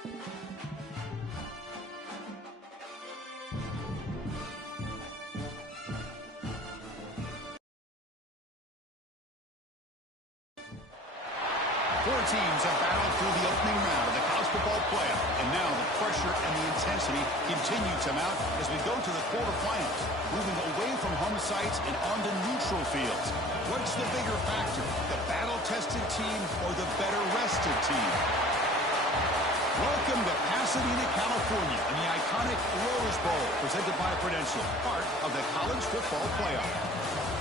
Four teams have battled through the opening round of the college football playoff, and now the pressure and the intensity continue to mount as we go to the quarterfinals, moving away from home sites and onto neutral fields. What's the bigger factor, the battle-tested team or the better-rested team? Welcome to Pasadena, California, in the iconic Rose Bowl, presented by Prudential, part of the college football playoff.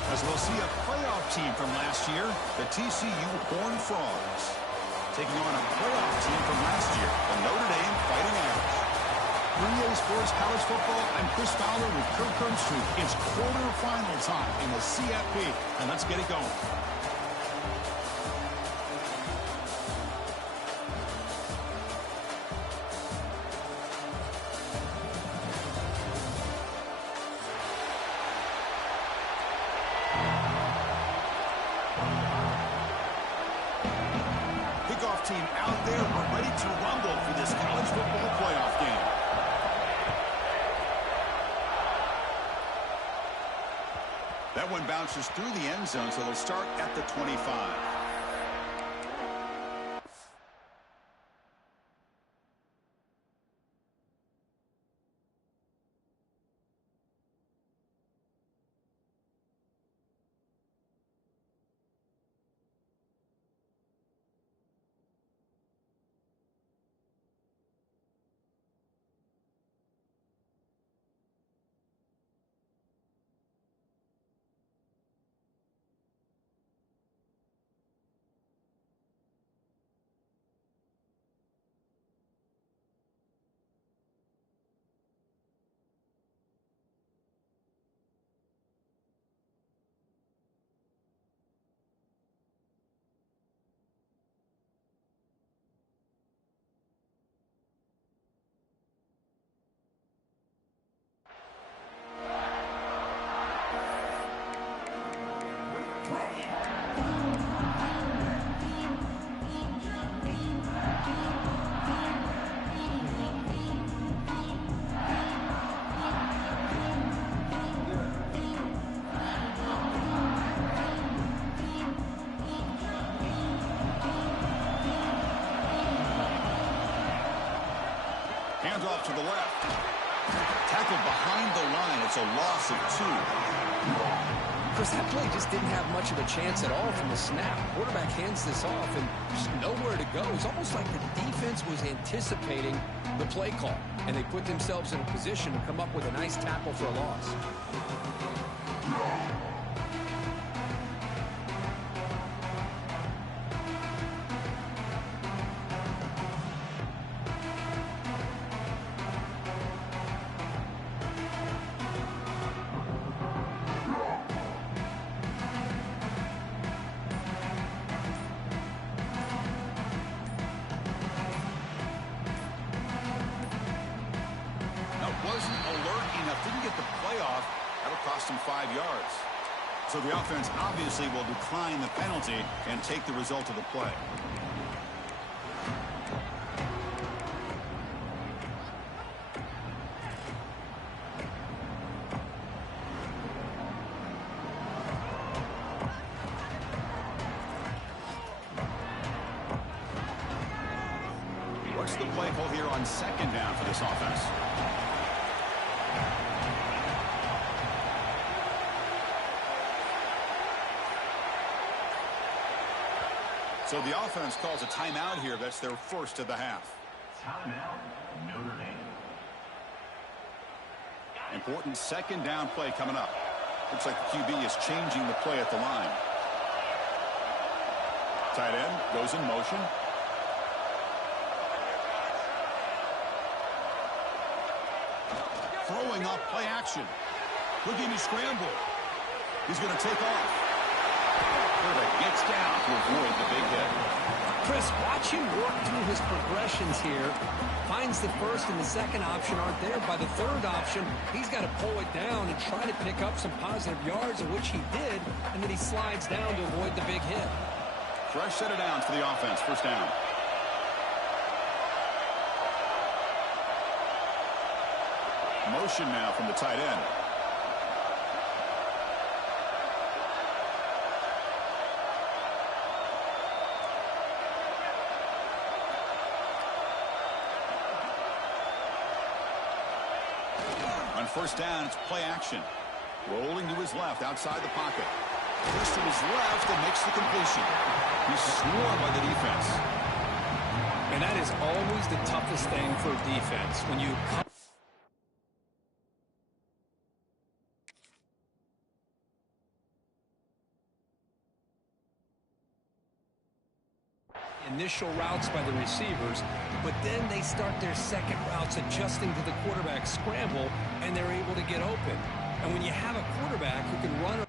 As we'll see a playoff team from last year, the TCU Horned Frogs, taking on a playoff team from last year, the Notre Dame Fighting Irish. 3A Sports College Football, I'm Chris Fowler with Kirk Herbstreit. It's quarterfinal time in the CFP, and let's get it going. Team out there, we're ready to rumble for this college football playoff game. That one bounces through the end zone, so they'll start at the 25. Handoff to the left. Tackled behind the line. It's a loss of 2. Chris, that play just didn't have much of a chance at all from the snap. Quarterback hands this off and just nowhere to go. It's almost like the defense was anticipating the play call, and they put themselves in a position to come up with a nice tackle for a loss. Wasn't alert enough, didn't get the playoff. That'll cost him 5 yards. So the offense obviously will decline the penalty and take the result of the play. What's the play call here on second down for this offense? So the offense calls a timeout here. That's their first of the half. Timeout, Notre Dame. Important second down play coming up. Looks like the QB is changing the play at the line. Tight end goes in motion. Throwing off play action. Looking to scramble. He's going to take off. Quarterback gets down to avoid the big hit. Chris, watch him work through his progressions here. Finds the first and the second option aren't there. By the third option, he's got to pull it down and try to pick up some positive yards, of which he did, and then he slides down to avoid the big hit. Fresh set of downs for the offense. First down. Motion now from the tight end. On first down, it's play action. Rolling to his left, outside the pocket. Just to his left and makes the completion. He's swarmed by the defense. And that is always the toughest thing for defense. When you initial routes by the receivers, but then they start their second routes adjusting to the quarterback scramble, and they're able to get open. And when you have a quarterback who can run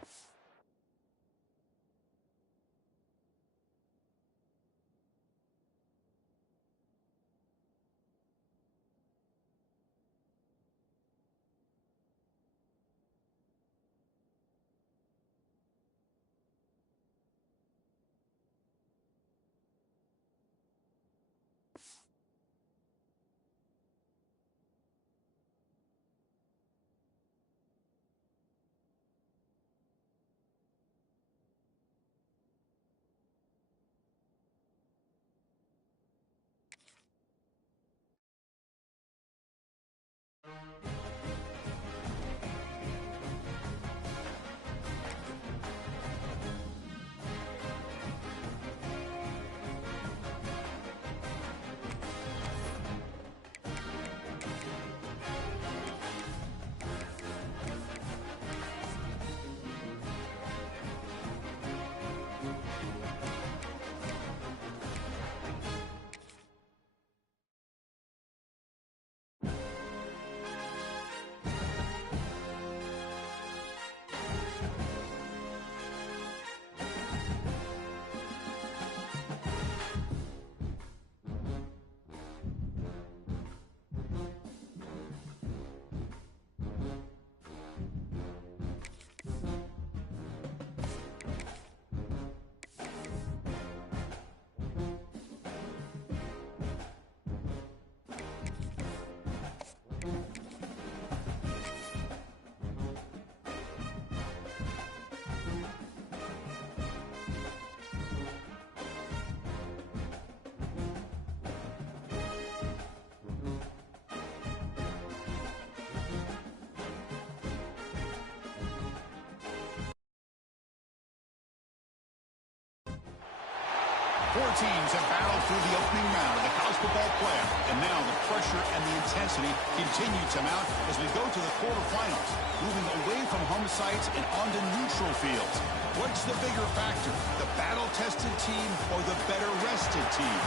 Four teams have battled through the opening round of the college football playoff, and now the pressure and the intensity continue to mount as we go to the quarterfinals, moving away from home sites and onto neutral fields. What's the bigger factor, the battle-tested team or the better-rested team?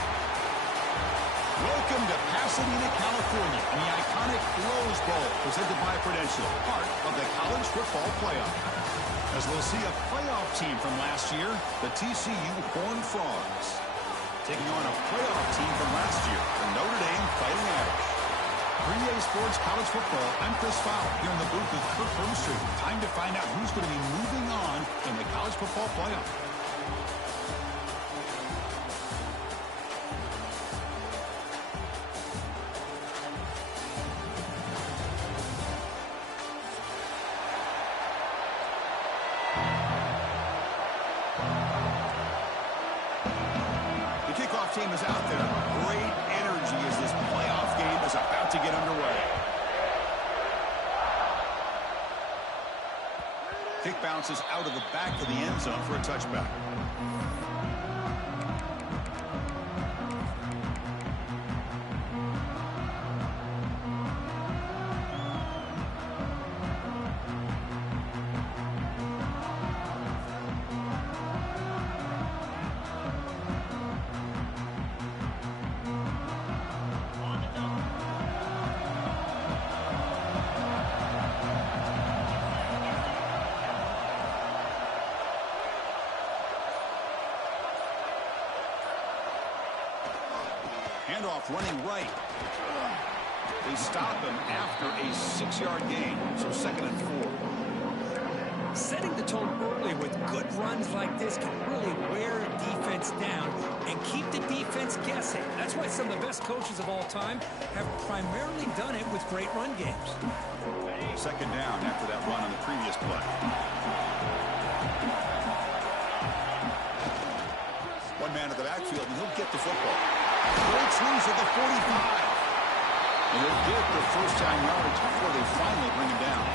Welcome to Pasadena, California, and the iconic Rose Bowl, presented by Prudential, part of the college football playoff. As we'll see a playoff team from last year, the TCU Horned Frogs, taking on a playoff team from last year, the Notre Dame Fighting Irish. For EA Sports College Football, I'm Chris Fowler, here in the booth with Kirk Broomstreet. Time to find out who's going to be moving on in the college football playoff. Team is out there. Great energy as this playoff game is about to get underway. Kick bounces out of the back of the end zone for a touchback. Handoff running right. They stop him after a 6-yard gain, so 2nd and 4. Setting the tone early with good runs like this can really wear a defense down and keep the defense guessing. That's why some of the best coaches of all time have primarily done it with great run games. Second down after that run on the previous play. One man at the backfield, and he'll get the football. Breaks loose at the 45. And he'll get the first down yards before they finally bring him down.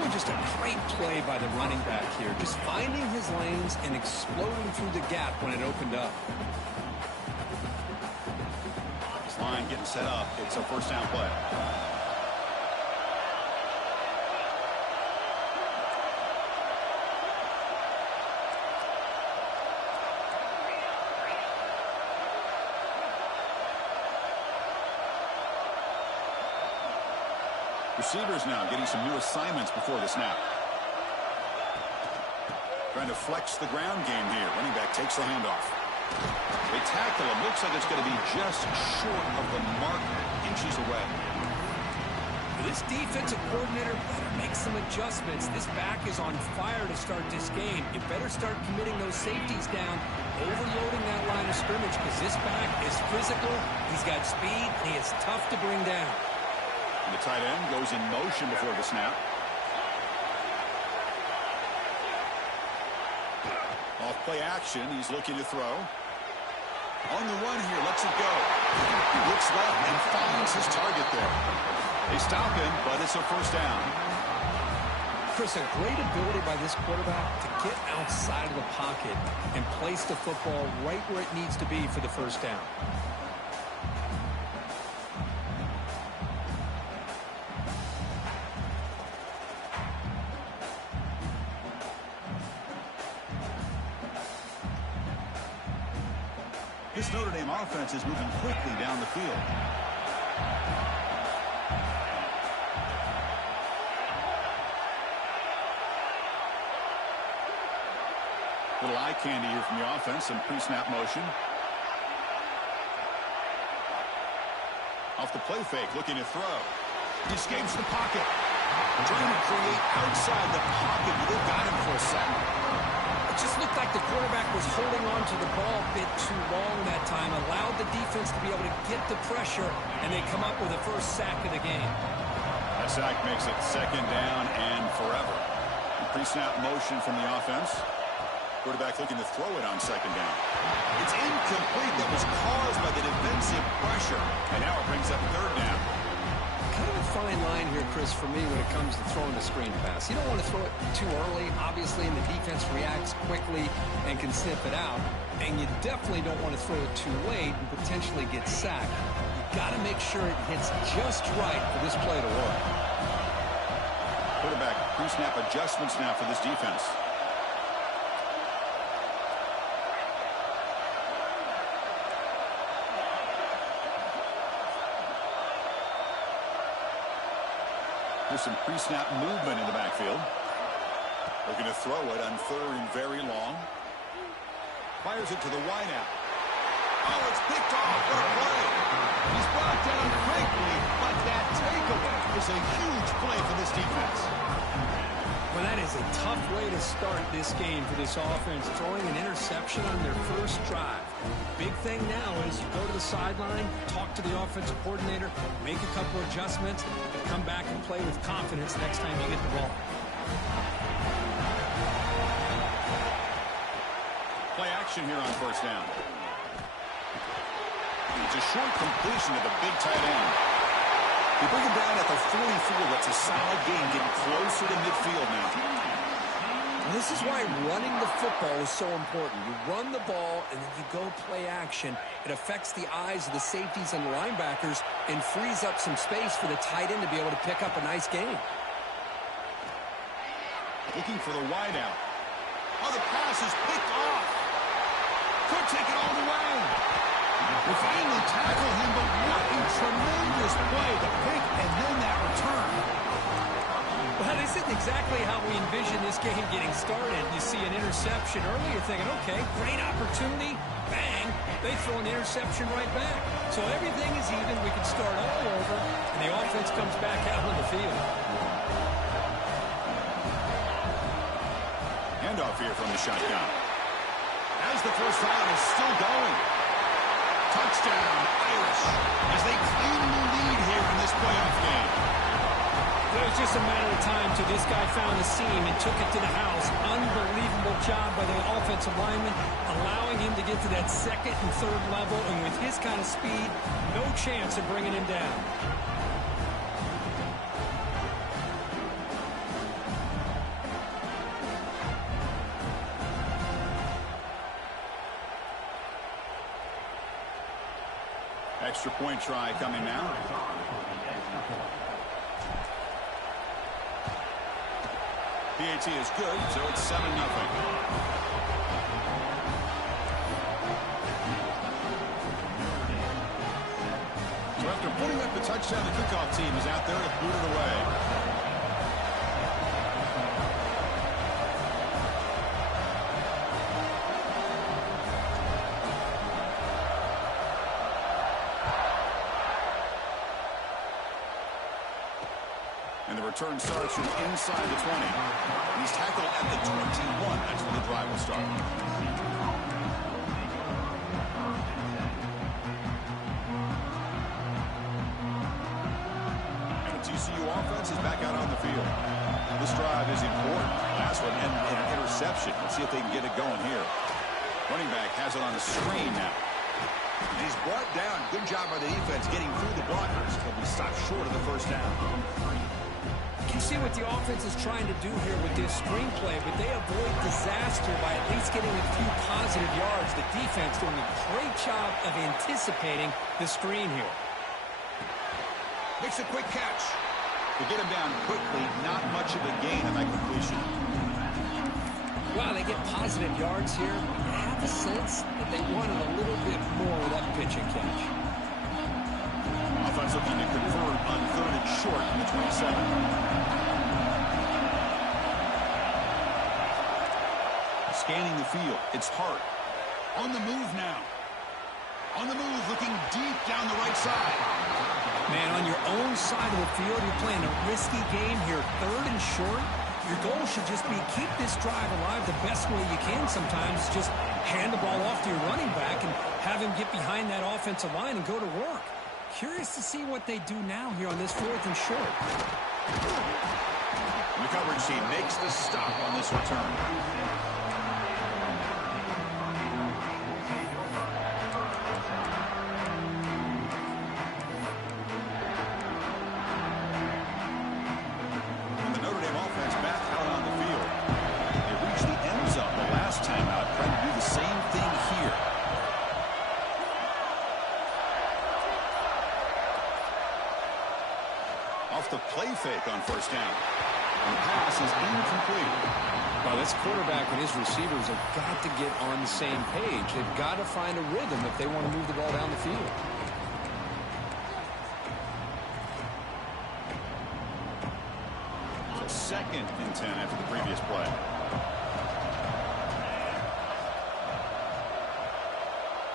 Well, just a great play by the running back here. Just finding his lanes and exploding through the gap when it opened up. This line getting set up. It's a first down play. Receivers now getting some new assignments before the snap. Trying to flex the ground game here. Running back takes the handoff. They tackle him. Looks like it's going to be just short of the mark, inches away. This defensive coordinator better make some adjustments. This back is on fire to start this game. You better start committing those safeties down, overloading that line of scrimmage, because this back is physical, he's got speed, and he is tough to bring down. And the tight end goes in motion before the snap. Off play action, he's looking to throw. On the run here, lets it go. He looks left and finds his target there. They stop him, but it's a first down. Chris, a great ability by this quarterback to get outside of the pocket and place the football right where it needs to be for the first down. This Notre Dame offense is moving quickly down the field. Little eye candy here from the offense. Some pre-snap motion. Off the play fake, looking to throw. He escapes the pocket. Trying to create outside the pocket, but they've got him for a second. It just looked like the quarterback was holding on to the ball a bit too long that time, allowed the defense to be able to get the pressure, and they come up with the first sack of the game. That sack makes it second down and forever. Pre-snap motion from the offense. Quarterback looking to throw it on second down. It's incomplete. That was caused by the defensive pressure. And now it brings up third down. Kind of a fine line here, Chris, for me when it comes to throwing a screen pass. You don't want to throw it too early, obviously, and the defense reacts quickly and can sniff it out. And you definitely don't want to throw it too late and potentially get sacked. You've got to make sure it hits just right for this play to work. Quarterback pre-snap adjustments now for this defense. There's some pre-snap movement in the backfield. Looking to throw it on third and very long. Fires it to the wideout. Oh, it's picked off. What a play. He's brought down quickly, but that takeaway is a huge play for this defense. Well, that is a tough way to start this game for this offense, throwing an interception on their first drive. Big thing now is you go to the sideline, talk to the offensive coordinator, make a couple adjustments, and come back and play with confidence next time you get the ball. Play action here on first down. It's a short completion to the big tight end. They bring him down at the 44. That's a solid game, getting closer to midfield now. This is why running the football is so important. You run the ball, and then you go play action. It affects the eyes of the safeties and the linebackers and frees up some space for the tight end to be able to pick up a nice game. Looking for the wideout. Oh, the pass is picked off. Could take it all the way. They finally tackle him, but what a tremendous play. The pick and then that return. Well, this isn't exactly how we envision this game getting started. You see an interception early, you're thinking, okay, great opportunity. Bang, they throw an interception right back. So everything is even. We can start all over, and the offense comes back out on the field. handoff here from the shotgun. As the first down is still going. Touchdown, Irish, as they claim the lead here in this playoff game. It was just a matter of time till this guy found the seam and took it to the house. Unbelievable job by the offensive lineman, allowing him to get to that second and third level, and with his kind of speed, no chance of bringing him down. Extra point try coming now. PAT is good, so it's 7-0. So after putting up the touchdown, the kickoff team is out there to boot it away. And the return starts from inside the 20. He's tackled at the 21. That's when the drive will start. And the TCU offense is back out on the field. This drive is important. Last one ended in an interception. Let's see if they can get it going here. Running back has it on the screen now. And he's brought down. Good job by the defense getting through the blockers. But we stopped short of the first down. You see what the offense is trying to do here with this screenplay, but they avoid disaster by at least getting a few positive yards. The defense doing a great job of anticipating the screen here. Makes a quick catch. To get him down quickly, not much of a gain on that completion. Wow, they get positive yards here. You have a sense that they wanted a little bit more with that pitch and catch. Offense looking to convert on 3rd and short from the 27. Scanning the field. It's Hart. On the move now. On the move, looking deep down the right side. Man, on your own side of the field, you're playing a risky game here. 3rd and short. Your goal should just be keep this drive alive the best way you can sometimes. Just hand the ball off to your running back and have him get behind that offensive line and go to work. Curious to see what they do now here on this 4th and short. The coverage team makes the stop on this return. And the Notre Dame offense back out on the field. They reached the end zone the last time out, trying to do the same thing here. Off the play fake on first down. And the pass is incomplete. Well, this quarterback and his receivers have got to get on the same page. They've got to find a rhythm if they want to move the ball down the field. So 2nd and 10 after the previous play.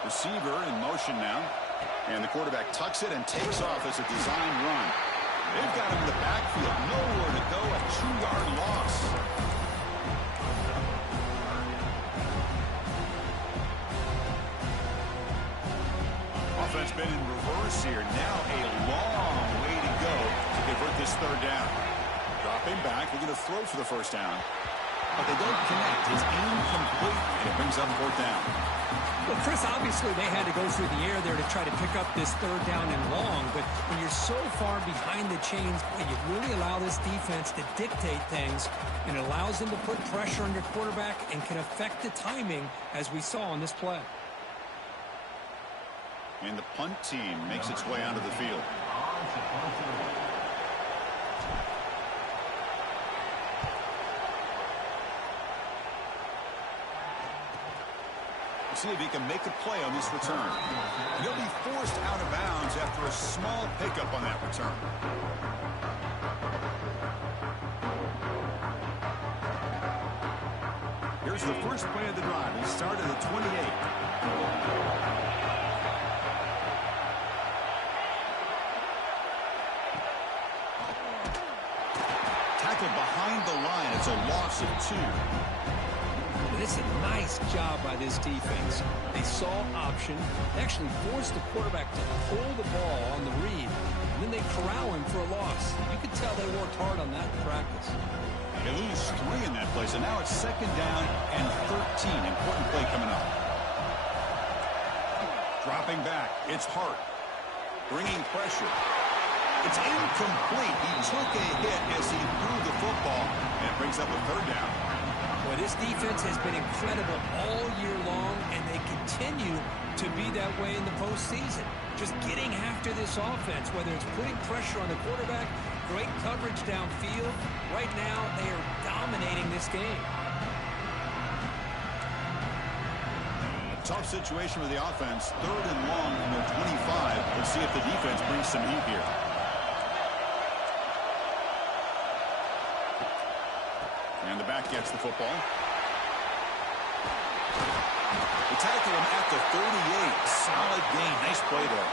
Receiver in motion now. And the quarterback tucks it and takes off as a design run. They've got him in the backfield. Nowhere to go. A 2-yard loss. Offense been in reverse here. Now a long way to go to convert this 3rd down. Dropping back. They're going to throw for the first down. But they don't connect. It's incomplete. And it brings up 4th down. Well, Chris, obviously they had to go through the air there to try to pick up this 3rd down and long, but when you're so far behind the chains, you really allow this defense to dictate things, and it allows them to put pressure on your quarterback and can affect the timing, as we saw on this play. And the punt team makes its way onto the field. See if he can make a play on this return. And he'll be forced out of bounds after a small pickup on that return. Here's the first play of the drive. He started at 28. Tackled behind the line. It's a loss of 2. And it's a nice job by this defense. They saw option. They actually forced the quarterback to pull the ball on the read, and then they corral him for a loss. You could tell they worked hard on that in practice. They lose 3 in that play, so now it's 2nd down and 13. Important play coming up. Dropping back, it's Hart. Bringing pressure. It's incomplete. He took a hit as he threw the football, and it brings up a 3rd down. Well, this defense has been incredible all year long, and they continue to be that way in the postseason. Just getting after this offense, whether it's putting pressure on the quarterback, great coverage downfield. Right now, they are dominating this game. Tough situation with the offense. 3rd and long from their 25. Let's see if the defense brings some heat here. And the back gets the football. They tackle him at the 38. Solid gain. Nice play there.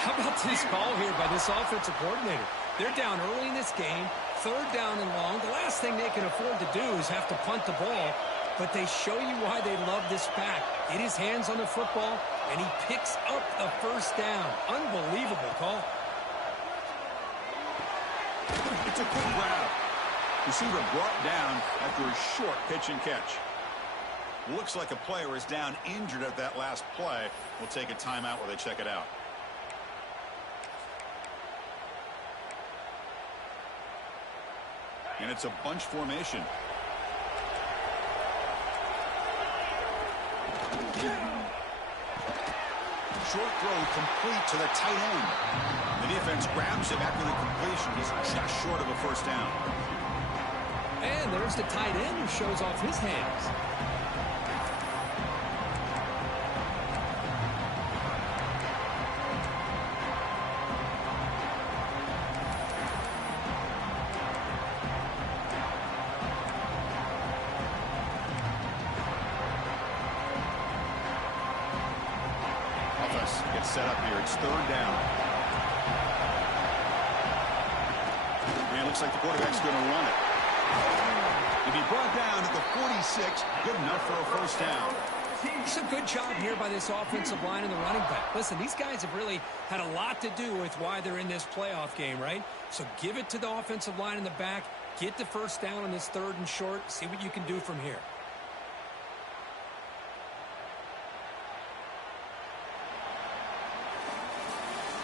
How about this call here by this offensive coordinator? They're down early in this game, 3rd down and long. The last thing they can afford to do is have to punt the ball, but they show you why they love this back. Get his hands on the football, and he picks up the 1st down. Unbelievable call. It's a quick grab. Receiver brought down after a short pitch and catch. Looks like a player is down injured at that last play. We'll take a timeout while they check it out. And it's a bunch formation. Short throw complete to the tight end. The defense grabs him after the completion. He's just short of a 1st down. And there's the tight end who shows off his hands. Gets set up here. It's 3rd down. And it looks like the quarterback's going to run it. If he brought down at the 46, good enough for a 1st down. It's a good job here by this offensive line and the running back. Listen, these guys have really had a lot to do with why they're in this playoff game, right? So give it to the offensive line in the back. Get the 1st down on this 3rd and short. See what you can do from here.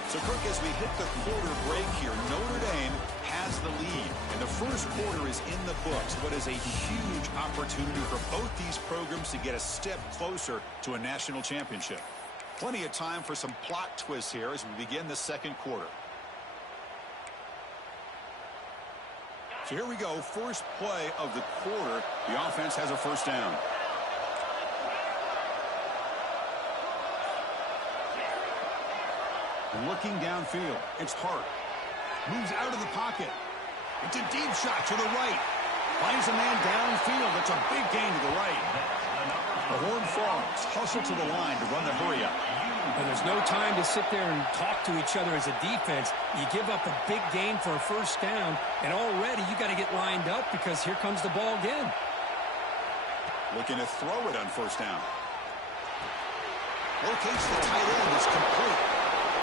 So, Kirk, as we hit the quarter break here, Notre Dame has the lead. And the 1st quarter is in the books. What is a huge opportunity for both these programs to get a step closer to a national championship. Plenty of time for some plot twists here as we begin the 2nd quarter. So here we go. 1st play of the quarter. The offense has a 1st down. Looking downfield, it's Hart. Moves out of the pocket. It's a deep shot to the right. Finds a man downfield. It's a big gain to the right. The Horned Frogs hustle to the line to run the hurry up. And there's no time to sit there and talk to each other as a defense. You give up a big gain for a 1st down, and already you got to get lined up because here comes the ball again. Looking to throw it on 1st down. Locates the tight end. It's complete.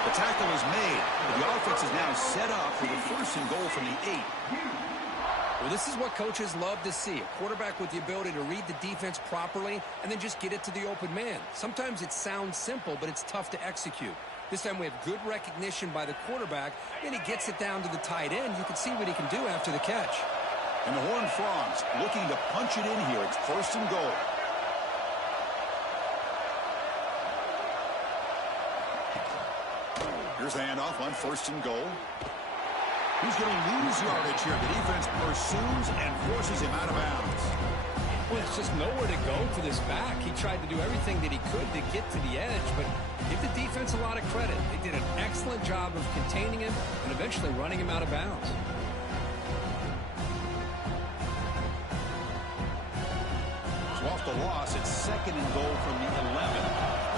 The tackle is made. The offense is now set up for the 1st and goal from the 8. Well, this is what coaches love to see. A quarterback with the ability to read the defense properly and then just get it to the open man. Sometimes it sounds simple, but it's tough to execute. This time we have good recognition by the quarterback, and he gets it down to the tight end. You can see what he can do after the catch. And the Horned Frogs looking to punch it in here. It's 1st and goal. Here's the handoff on 1st and goal. He's going to lose yardage here. The defense pursues and forces him out of bounds. Well, there's just nowhere to go for this back. He tried to do everything that he could to get to the edge, but give the defense a lot of credit. They did an excellent job of containing him and eventually running him out of bounds. So off the loss, it's 2nd and goal from the 11.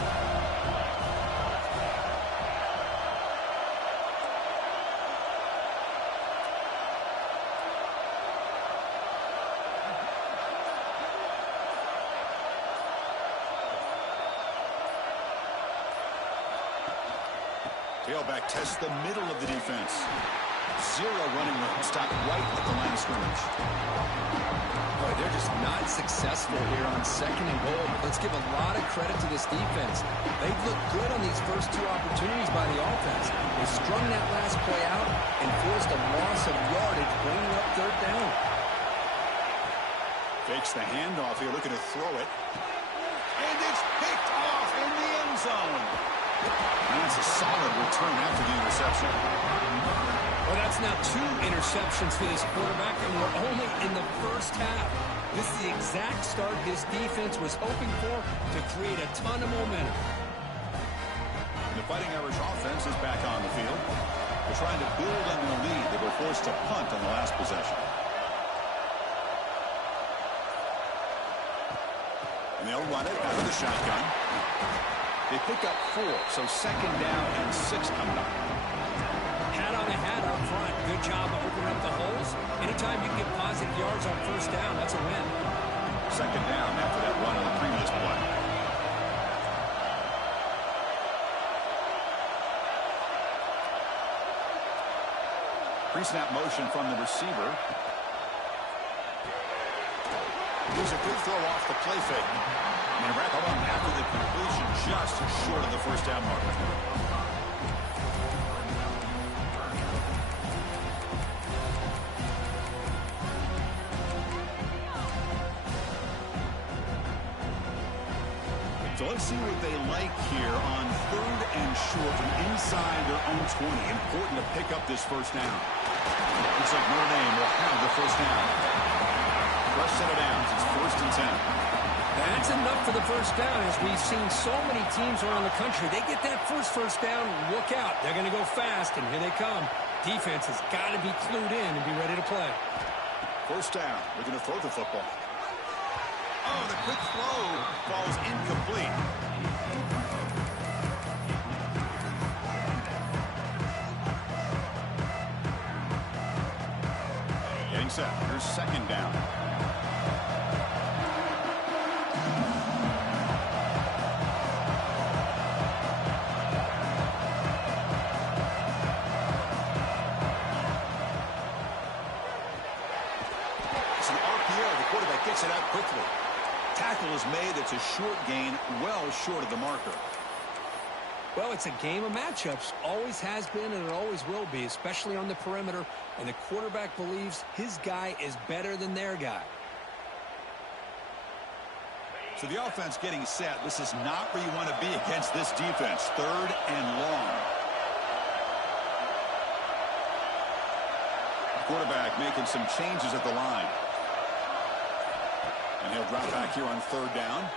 Tailback tests the middle of the defense. Zero running room. Stopped right at the line of scrimmage. Boy, they're just not successful here on 2nd and goal. But let's give a lot of credit to this defense. They've looked good on these first 2 opportunities by the offense. They strung that last play out and forced a loss of yardage, bringing up 3rd down. Fakes the handoff here, looking to throw it. And it's picked off in the end zone. And that's a solid return after the interception. Well, that's now 2 interceptions for this quarterback, and we're only in the first half. This is the exact start his defense was hoping for to create a ton of momentum. The Fighting Irish offense is back on the field. They're trying to build on their lead. They were forced to punt on the last possession. And they'll run it out of the shotgun. They pick up 4, so 2nd down and 6 coming up. Hat on the hat up front. Good job of opening up the holes. Anytime you can get positive yards on 1st down, that's a win. 2nd down after that run on the previous play. Pre-snap motion from the receiver. Here's a good throw off the play fake. And wrap up after the completion, just short of the 1st down mark. So let's see what they like here on 3rd and short from inside their own 20. Important to pick up this 1st down. Looks like Notre Dame will have the 1st down. Fresh set of downs. It's 1st and 10. That's enough for the 1st down. As we've seen so many teams around the country, they get that first down, look out. They're going to go fast, and here they come. Defense has got to be clued in and be ready to play. 1st down. Looking to throw the football. Oh, the quick throw falls incomplete. Getting set. Here's 2nd down. It's an RPO. The quarterback gets it out quickly. Tackle is made. It's a short gain, well short of the marker. Well, it's a game of matchups. Always has been, and it always will be, especially on the perimeter. And the quarterback believes his guy is better than their guy. So the offense getting set. This is not where you want to be against this defense. 3rd and long. Quarterback making some changes at the line. And he'll drop back here on 3rd down.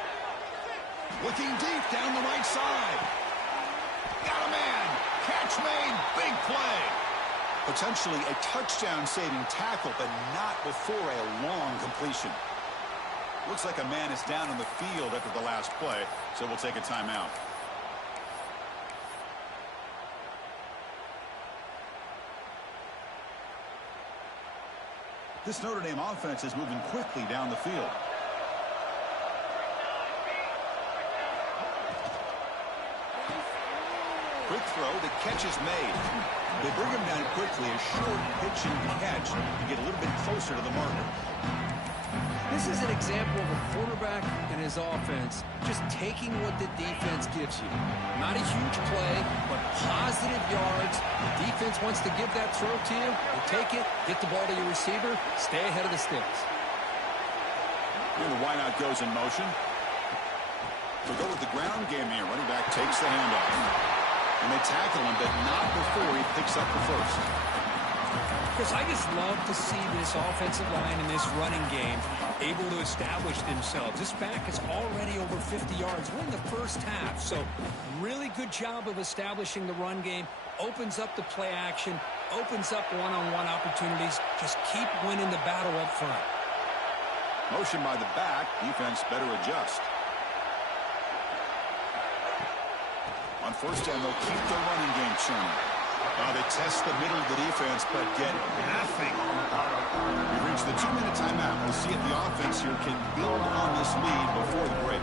Looking deep down the right side. Got a man. Catch made. Big play. Potentially a touchdown-saving tackle, but not before a long completion. Looks like a man is down on the field after the last play, so we'll take a timeout. This Notre Dame offense is moving quickly down the field. Quick throw, the catch is made. They bring him down quickly, a short pitch and catch to get a little bit closer to the marker. This is an example of a quarterback and his offense just taking what the defense gives you. Not a huge play, but positive yards. The defense wants to give that throw to you. You take it, get the ball to your receiver, stay ahead of the sticks. And the wideout goes in motion. They'll go with the ground game here. Running back takes the handoff. And they tackle him, but not before he picks up the first. Chris, I just love to see this offensive line and this running game able to establish themselves. This back is already over 50 yards. We're in the first half, so really good job of establishing the run game. Opens up the play action, opens up one-on-one opportunities. Just keep winning the battle up front. Motion by the back. Defense better adjust. On 1st down, they'll keep the running game churning. They test the middle of the defense, but get nothing. We've reached the 2-minute timeout. We'll see if the offense here can build on this lead before the break.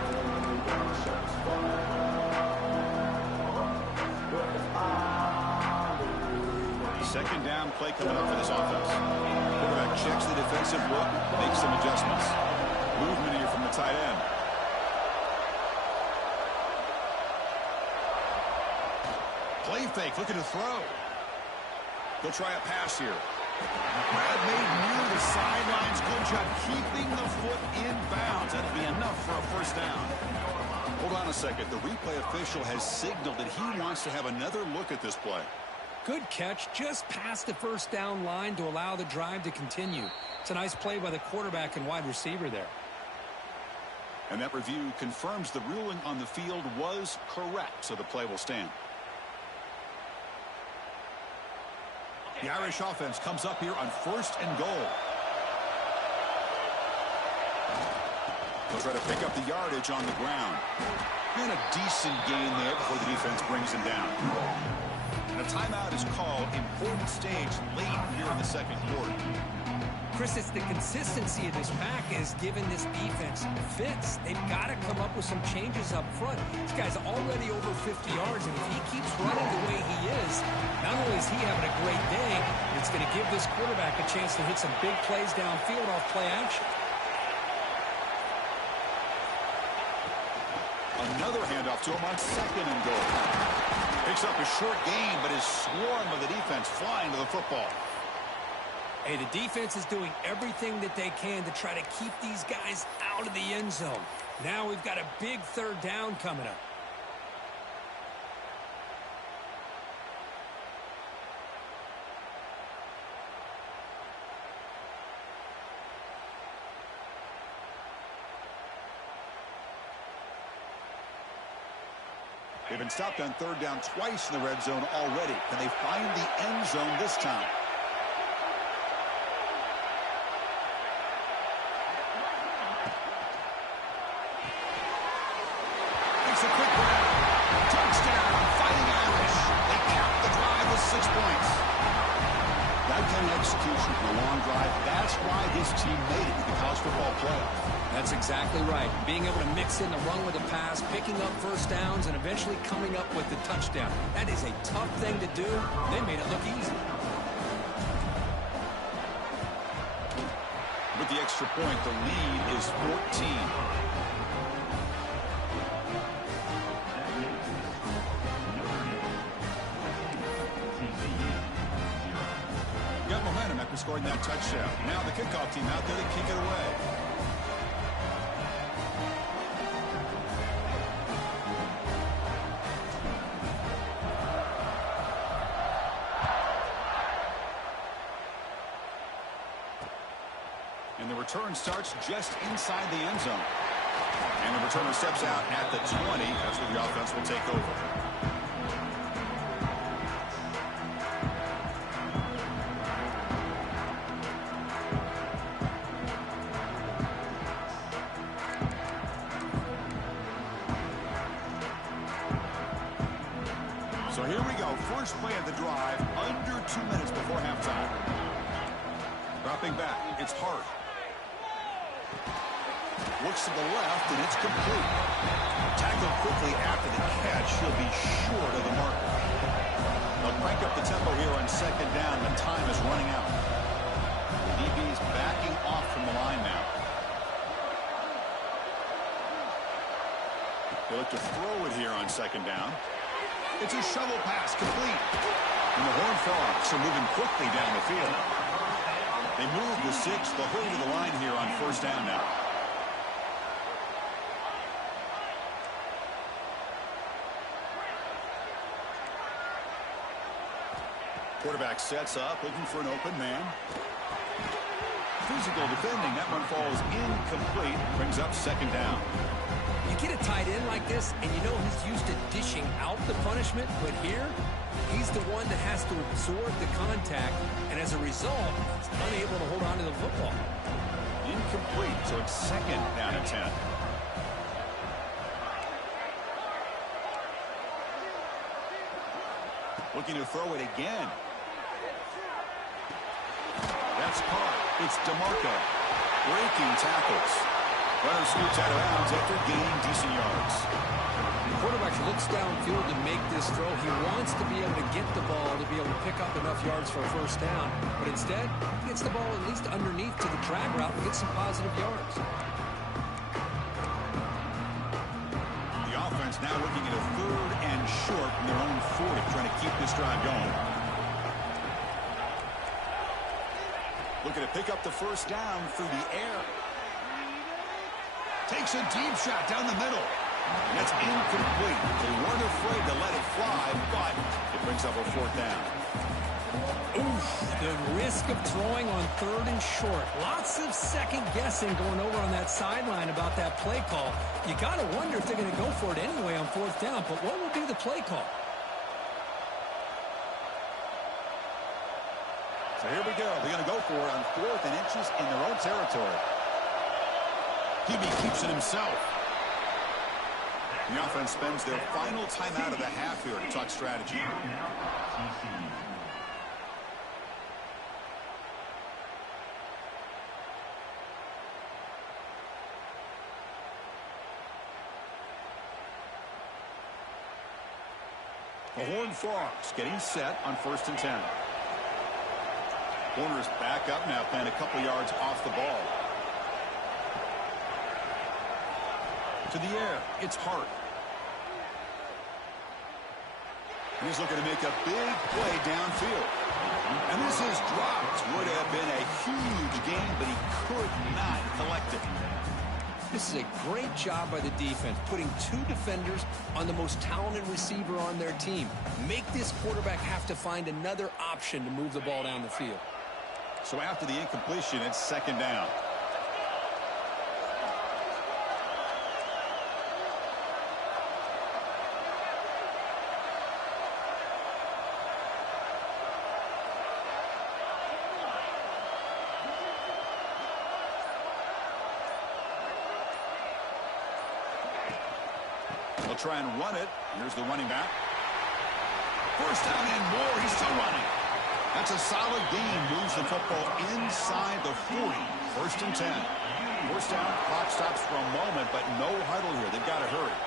Second down play coming up for this offense. Quarterback checks the defensive look, makes some adjustments. Movement here from the tight end. Play fake, looking to throw. He'll try a pass here. Grab made near the sidelines. Good job keeping the foot in bounds. That'll be enough for a first down. Hold on a second. The replay official has signaled that he wants to have another look at this play. Good catch, just past the first down line to allow the drive to continue. It's a nice play by the quarterback and wide receiver there. And that review confirms the ruling on the field was correct, so the play will stand. The Irish offense comes up here on 1st and goal. They'll try to pick up the yardage on the ground. And a decent gain there before the defense brings him down. And a timeout is called. Important stage late here in the second quarter. Chris, it's the consistency of this pack is giving this defense fits. They've got to come up with some changes up front. This guy's already over 50 yards, and if he keeps running the way he is, not only is he having a great day, it's going to give this quarterback a chance to hit some big plays downfield off play action. Another handoff to him on 2nd and goal. Picks up a short gain, but is swarmed by the defense flying to the football. Hey, the defense is doing everything that they can to try to keep these guys out of the end zone. Now we've got a big 3rd down coming up. They've been stopped on 3rd down twice in the red zone already. Can they find the end zone this time? Makes a quick grab. Touchdown, Fighting Irish. They cap the drive with 6 points. That kind of execution for a long drive, that's why this team made it to the college football playoff. That's exactly right. Being able to mix in the run with the pass, picking up first downs, and eventually coming up with the touchdown. That is a tough thing to do. They made it look easy. With the extra point, the lead is 14. Got momentum after scoring that touchdown. Now the kickoff team out there to kick it away. And the return starts just inside the end zone. And the returner steps out at the 20. That's where the offense will take over. So here we go. First play of the drive, under 2 minutes before halftime. Dropping back, it's Hart. Looks to the left, and it's complete. Tackled quickly after the catch. He'll be short of the marker. They'll crank up the tempo here on 2nd down. The time is running out. The DB's backing off from the line now. They look to throw it here on 2nd down. It's a shovel pass, complete. And the Horned Frogs are moving quickly down the field. They move the 6. They'll hurry to the line here on 1st down now. Quarterback sets up, looking for an open man. Physical defending. That one falls incomplete. Brings up 2nd down. You get a tight end like this, and you know he's used to dishing out the punishment, but here, he's the one that has to absorb the contact, and as a result, he's unable to hold on to the football. Incomplete, so it's 2nd down at 10. Looking to throw it again. That's caught. It's DeMarco. Breaking tackles. Runner scoots out of bounds after gaining decent yards. Quarterback looks downfield to make this throw. He wants to be able to get the ball to be able to pick up enough yards for a first down. But instead, he gets the ball at least underneath to the drag route and gets some positive yards. The offense now looking at a 3rd and short from their own 40, trying to keep this drive going. Looking to pick up the first down through the air. Takes a deep shot down the middle. And that's incomplete. They weren't afraid to let it fly, but it brings up a 4th down. Oof, the risk of throwing on 3rd and short. Lots of second guessing going over on that sideline about that play call. You got to wonder if they're going to go for it anyway on 4th down, but what will be the play call? So here we go. They're going to go for it on 4th and inches in their own territory. Hebe keeps it himself. The offense spends their final timeout of the half here to talk strategy. The Horned Frogs getting set on 1st and 10. Corners back up now, playing a couple yards off the ball. To the air, it's Hart. He's looking to make a big play downfield. And this is dropped. Would have been a huge gain, but he could not collect it. This is a great job by the defense, putting 2 defenders on the most talented receiver on their team. Make this quarterback have to find another option to move the ball down the field. So after the incompletion, it's 2nd down. They'll try and run it. Here's the running back. First down and more. He's still running. That's a solid gain. Moves the football inside the 40. 1st and 10. First down. Clock stops for a moment, but no huddle here. They've got to hurry.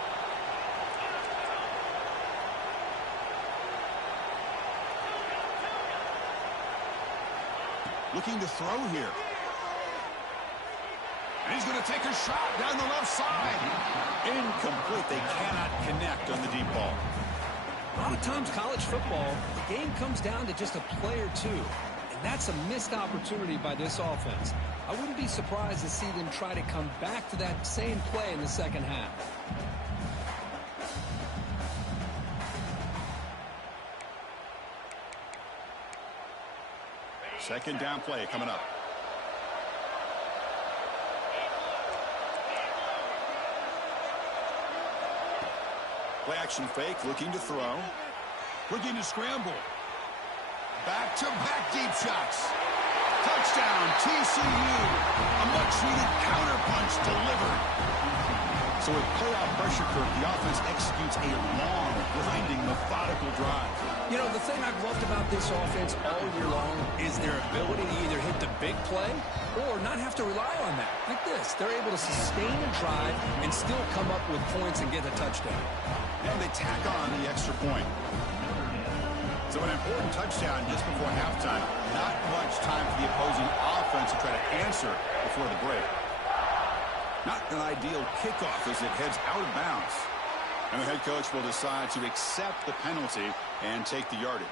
Looking to throw here. And he's going to take a shot down the left side. Incomplete. They cannot connect on the deep ball. A lot of times college football, the game comes down to just a play or 2. And that's a missed opportunity by this offense. I wouldn't be surprised to see them try to come back to that same play in the second half. Second down play coming up. Play action fake, looking to throw. Looking to scramble. Back-to-back deep shots. Touchdown, TCU. A much-needed counterpunch delivered. So with playoff pressure curve, the offense executes a long, grinding, methodical drive. You know, the thing I've loved about this offense all year long is their ability to either hit the big play or not have to rely on that. Like this, they're able to sustain a drive and still come up with points and get a touchdown. And they tack on the extra point. So an important touchdown just before halftime. Not much time for the opposing offense to try to answer before the break. Not an ideal kickoff as it heads out of bounds. And the head coach will decide to accept the penalty and take the yardage.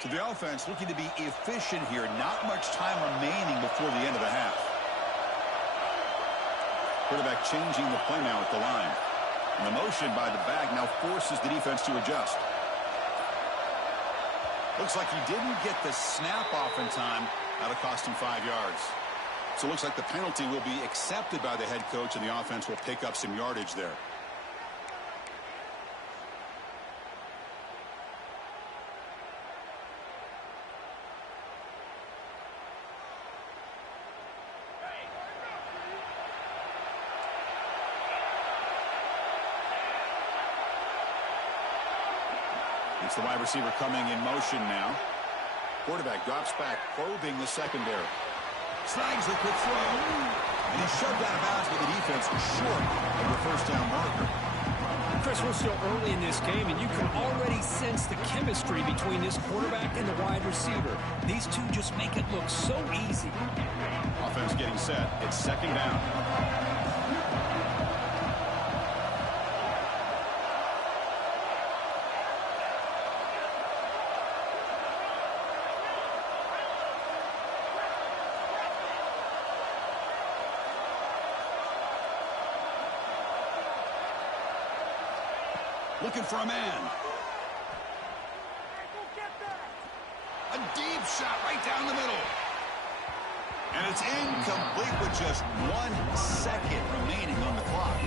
So the offense looking to be efficient here. Not much time remaining before the end of the half. Quarterback changing the play now at the line. And the motion by the back now forces the defense to adjust. Looks like he didn't get the snap off in time. That'll cost him 5 yards. So it looks like the penalty will be accepted by the head coach, and the offense will pick up some yardage there. It's the wide receiver coming in motion now. Quarterback drops back, probing the secondary. Snags the quick throw. And he's shoved out of bounds with the defense short of the first down marker. Chris, we're still early in this game, and you can already sense the chemistry between this quarterback and the wide receiver. These two just make it look so easy. Offense getting set. It's second down. Looking for a man. A deep shot right down the middle. And it's incomplete with just 1 second remaining on the clock.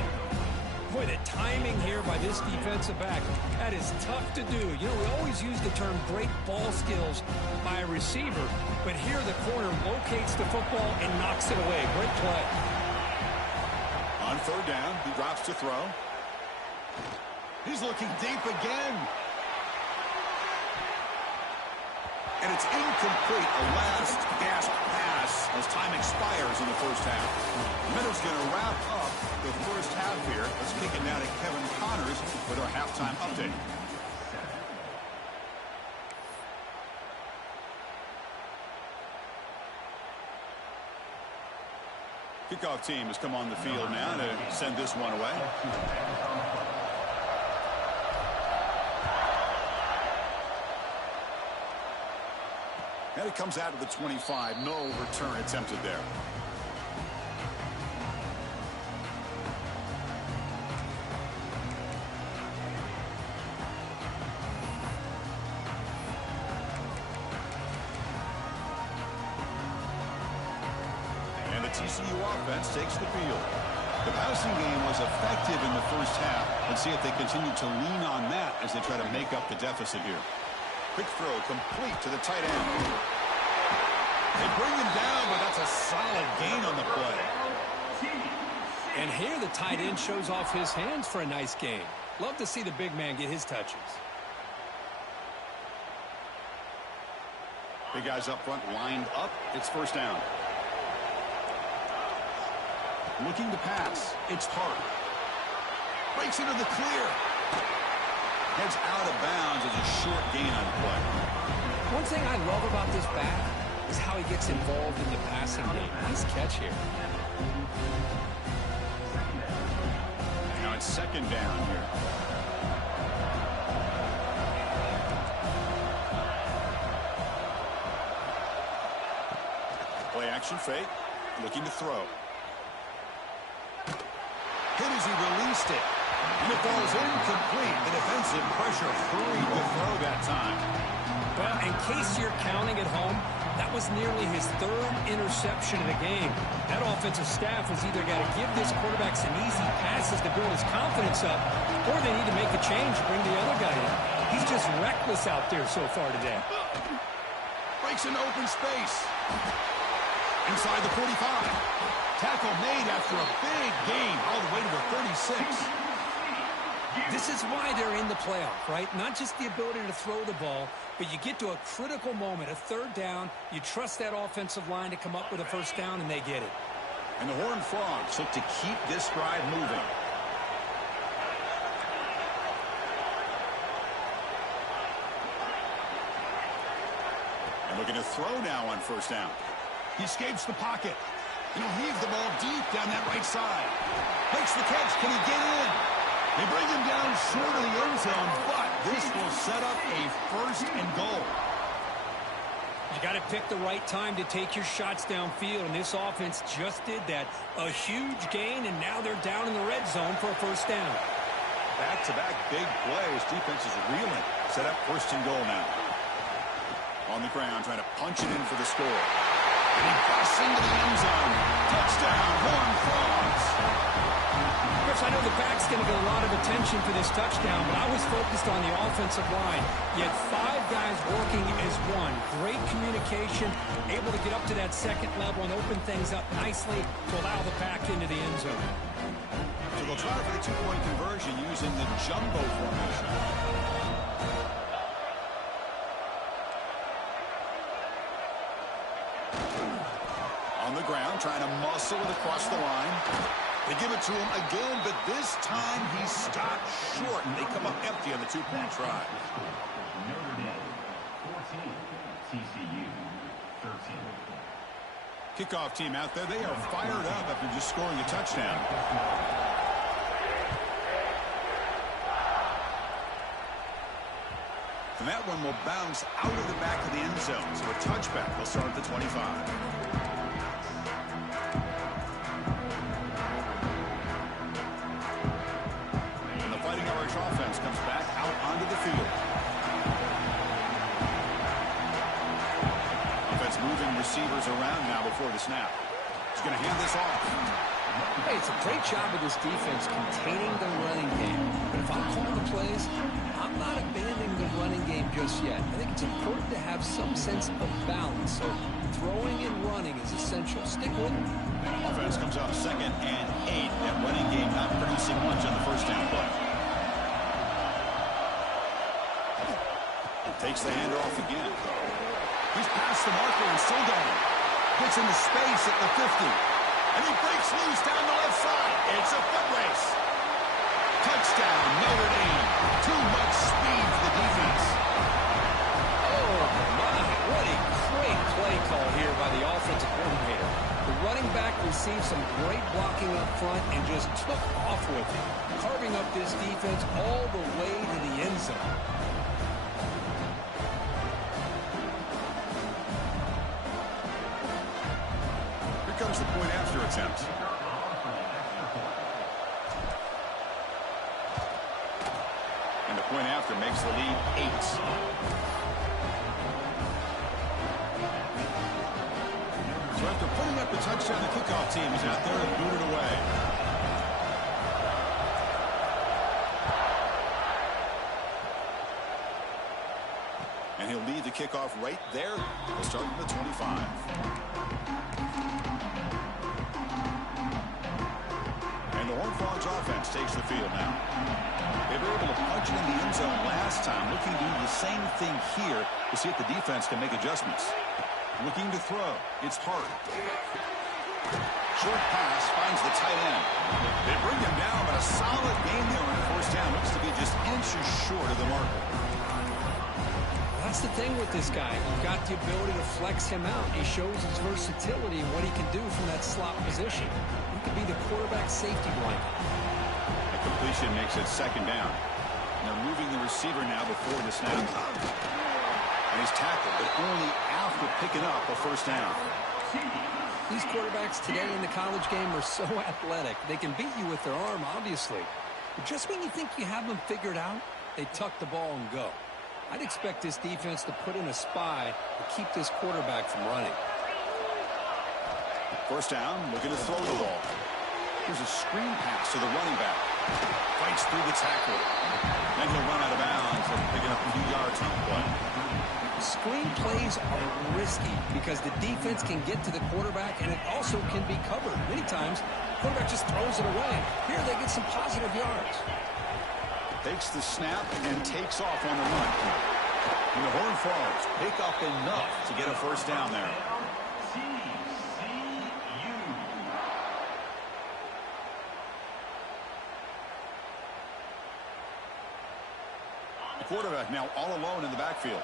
Boy, the timing here by this defensive back, that is tough to do. You know, we always use the term great ball skills by a receiver, but here the corner locates the football and knocks it away. Great play. On third down, he drops to throw. He's looking deep again. And it's incomplete, a last gasp pass as time expires in the first half. Minno's going to wrap up the first half here. Let's kick it now to Kevin Connors with our halftime update. Kickoff team has come on the field now to send this one away. And it comes out of the 25. No return attempted there. And the TCU offense takes the field. The passing game was effective in the first half. Let's see if they continue to lean on that as they try to make up the deficit here. Quick throw complete to the tight end. They bring him down, but that's a solid gain on the play. And here the tight end shows off his hands for a nice gain. Love to see the big man get his touches. Big guys up front lined up. It's first down. Looking to pass. It's Hart. Breaks into the clear. Heads out of bounds as a short gain on the play. One thing I love about this back is how he gets involved in the passing game. Nice catch here. Now it's second down here. Play action fake. Looking to throw. Hit as he released it. And it falls incomplete. The defensive pressure hurried the throw that time. Well, in case you're counting at home, that was nearly his third interception of the game. That offensive staff has either got to give this quarterback some easy passes to build his confidence up, or they need to make a change and bring the other guy in. He's just reckless out there so far today. Breaks into open space. Inside the 45. Tackle made after a big gain all the way to the 36. This is why they're in the playoff, right? Not just the ability to throw the ball, but you get to a critical moment, a third down, you trust that offensive line to come up with a first down, and they get it. And the Horned Frogs look to keep this drive moving. And looking to throw now on first down. He escapes the pocket. And he'll heave the ball deep down that right side. Makes the catch. Can he get in? They bring him down short of the end zone, but this will set up a first and goal. You got to pick the right time to take your shots downfield, and this offense just did that. A huge gain, and now they're down in the red zone for a first down. Back-to-back big plays. Defense is reeling. Set up first and goal now. On the ground, trying to punch it in for the score. And he busts into the end zone. Touchdown, Horned Frogs. Chris, I know the back's going to get a lot of attention for this touchdown, but I was focused on the offensive line. You had 5 guys working as one. Great communication, able to get up to that second level and open things up nicely to allow the back into the end zone. So they'll try for the 2-point conversion using the jumbo formation. On the ground, trying to muscle it across the line. They give it to him again, but this time he stopped short, and they come up empty on the two-point try. Notre Dame, 14. TCU, 13. Kickoff team out there. They are fired up after just scoring a touchdown. And that one will bounce out of the back of the end zone. So a touchback will start at the 25. And the Fighting Irish offense comes back out onto the field. Offense moving receivers around now before the snap. He's going to hand this off. Hey, it's a great job of this defense containing the running game. But if I'm calling the plays, I'm not abandoning the running game just yet. I think it's important to have some sense of balance. So throwing and running is essential. Stick with it. Offense comes out 2nd and 8. That running game not producing much on the first down play. Takes the handoff again. He's past the marker and still going. Gets into space at the 50. And he breaks loose down the left side. It's a foot race. Touchdown, Notre Dame. Too much speed for the defense. Oh, my. What a great play call here by the offensive coordinator. The running back received some great blocking up front and just took off with it, carving up this defense all the way to the end zone. Comes the point after attempt. And the point after makes the lead 8. So after putting up the touchdown, the kickoff team is out there and booted away. And he'll lead the kickoff right there. We'll start from the 25. The Horned Frogs offense takes the field now. They were able to punch it in the end zone last time, looking to do the same thing here to see if the defense can make adjustments. Looking to throw. It's hard. Short pass finds the tight end. They bring him down, but a solid game there on first down. Looks to be just inches short of the marker. That's the thing with this guy. You've got the ability to flex him out. He shows his versatility and what he can do from that slot position. He could be the quarterback safety blanket. A completion makes it 2nd down. And they're moving the receiver now before the snap. And he's tackled, but only after picking up a first down. These quarterbacks today in the college game are so athletic. They can beat you with their arm, obviously. But just when you think you have them figured out, they tuck the ball and go. I'd expect this defense to put in a spy to keep this quarterback from running. First down, looking to throw the ball. Here's a screen pass to the running back. Fights through the tackle. Then he'll run out of bounds and picking up a few yards on the play. Screen plays are risky because the defense can get to the quarterback and it also can be covered. Many times, the quarterback just throws it away. Here they get some positive yards. Takes the snap and takes off on the run. And the Horned Frogs pick up enough to get a first down there. The quarterback now all alone in the backfield.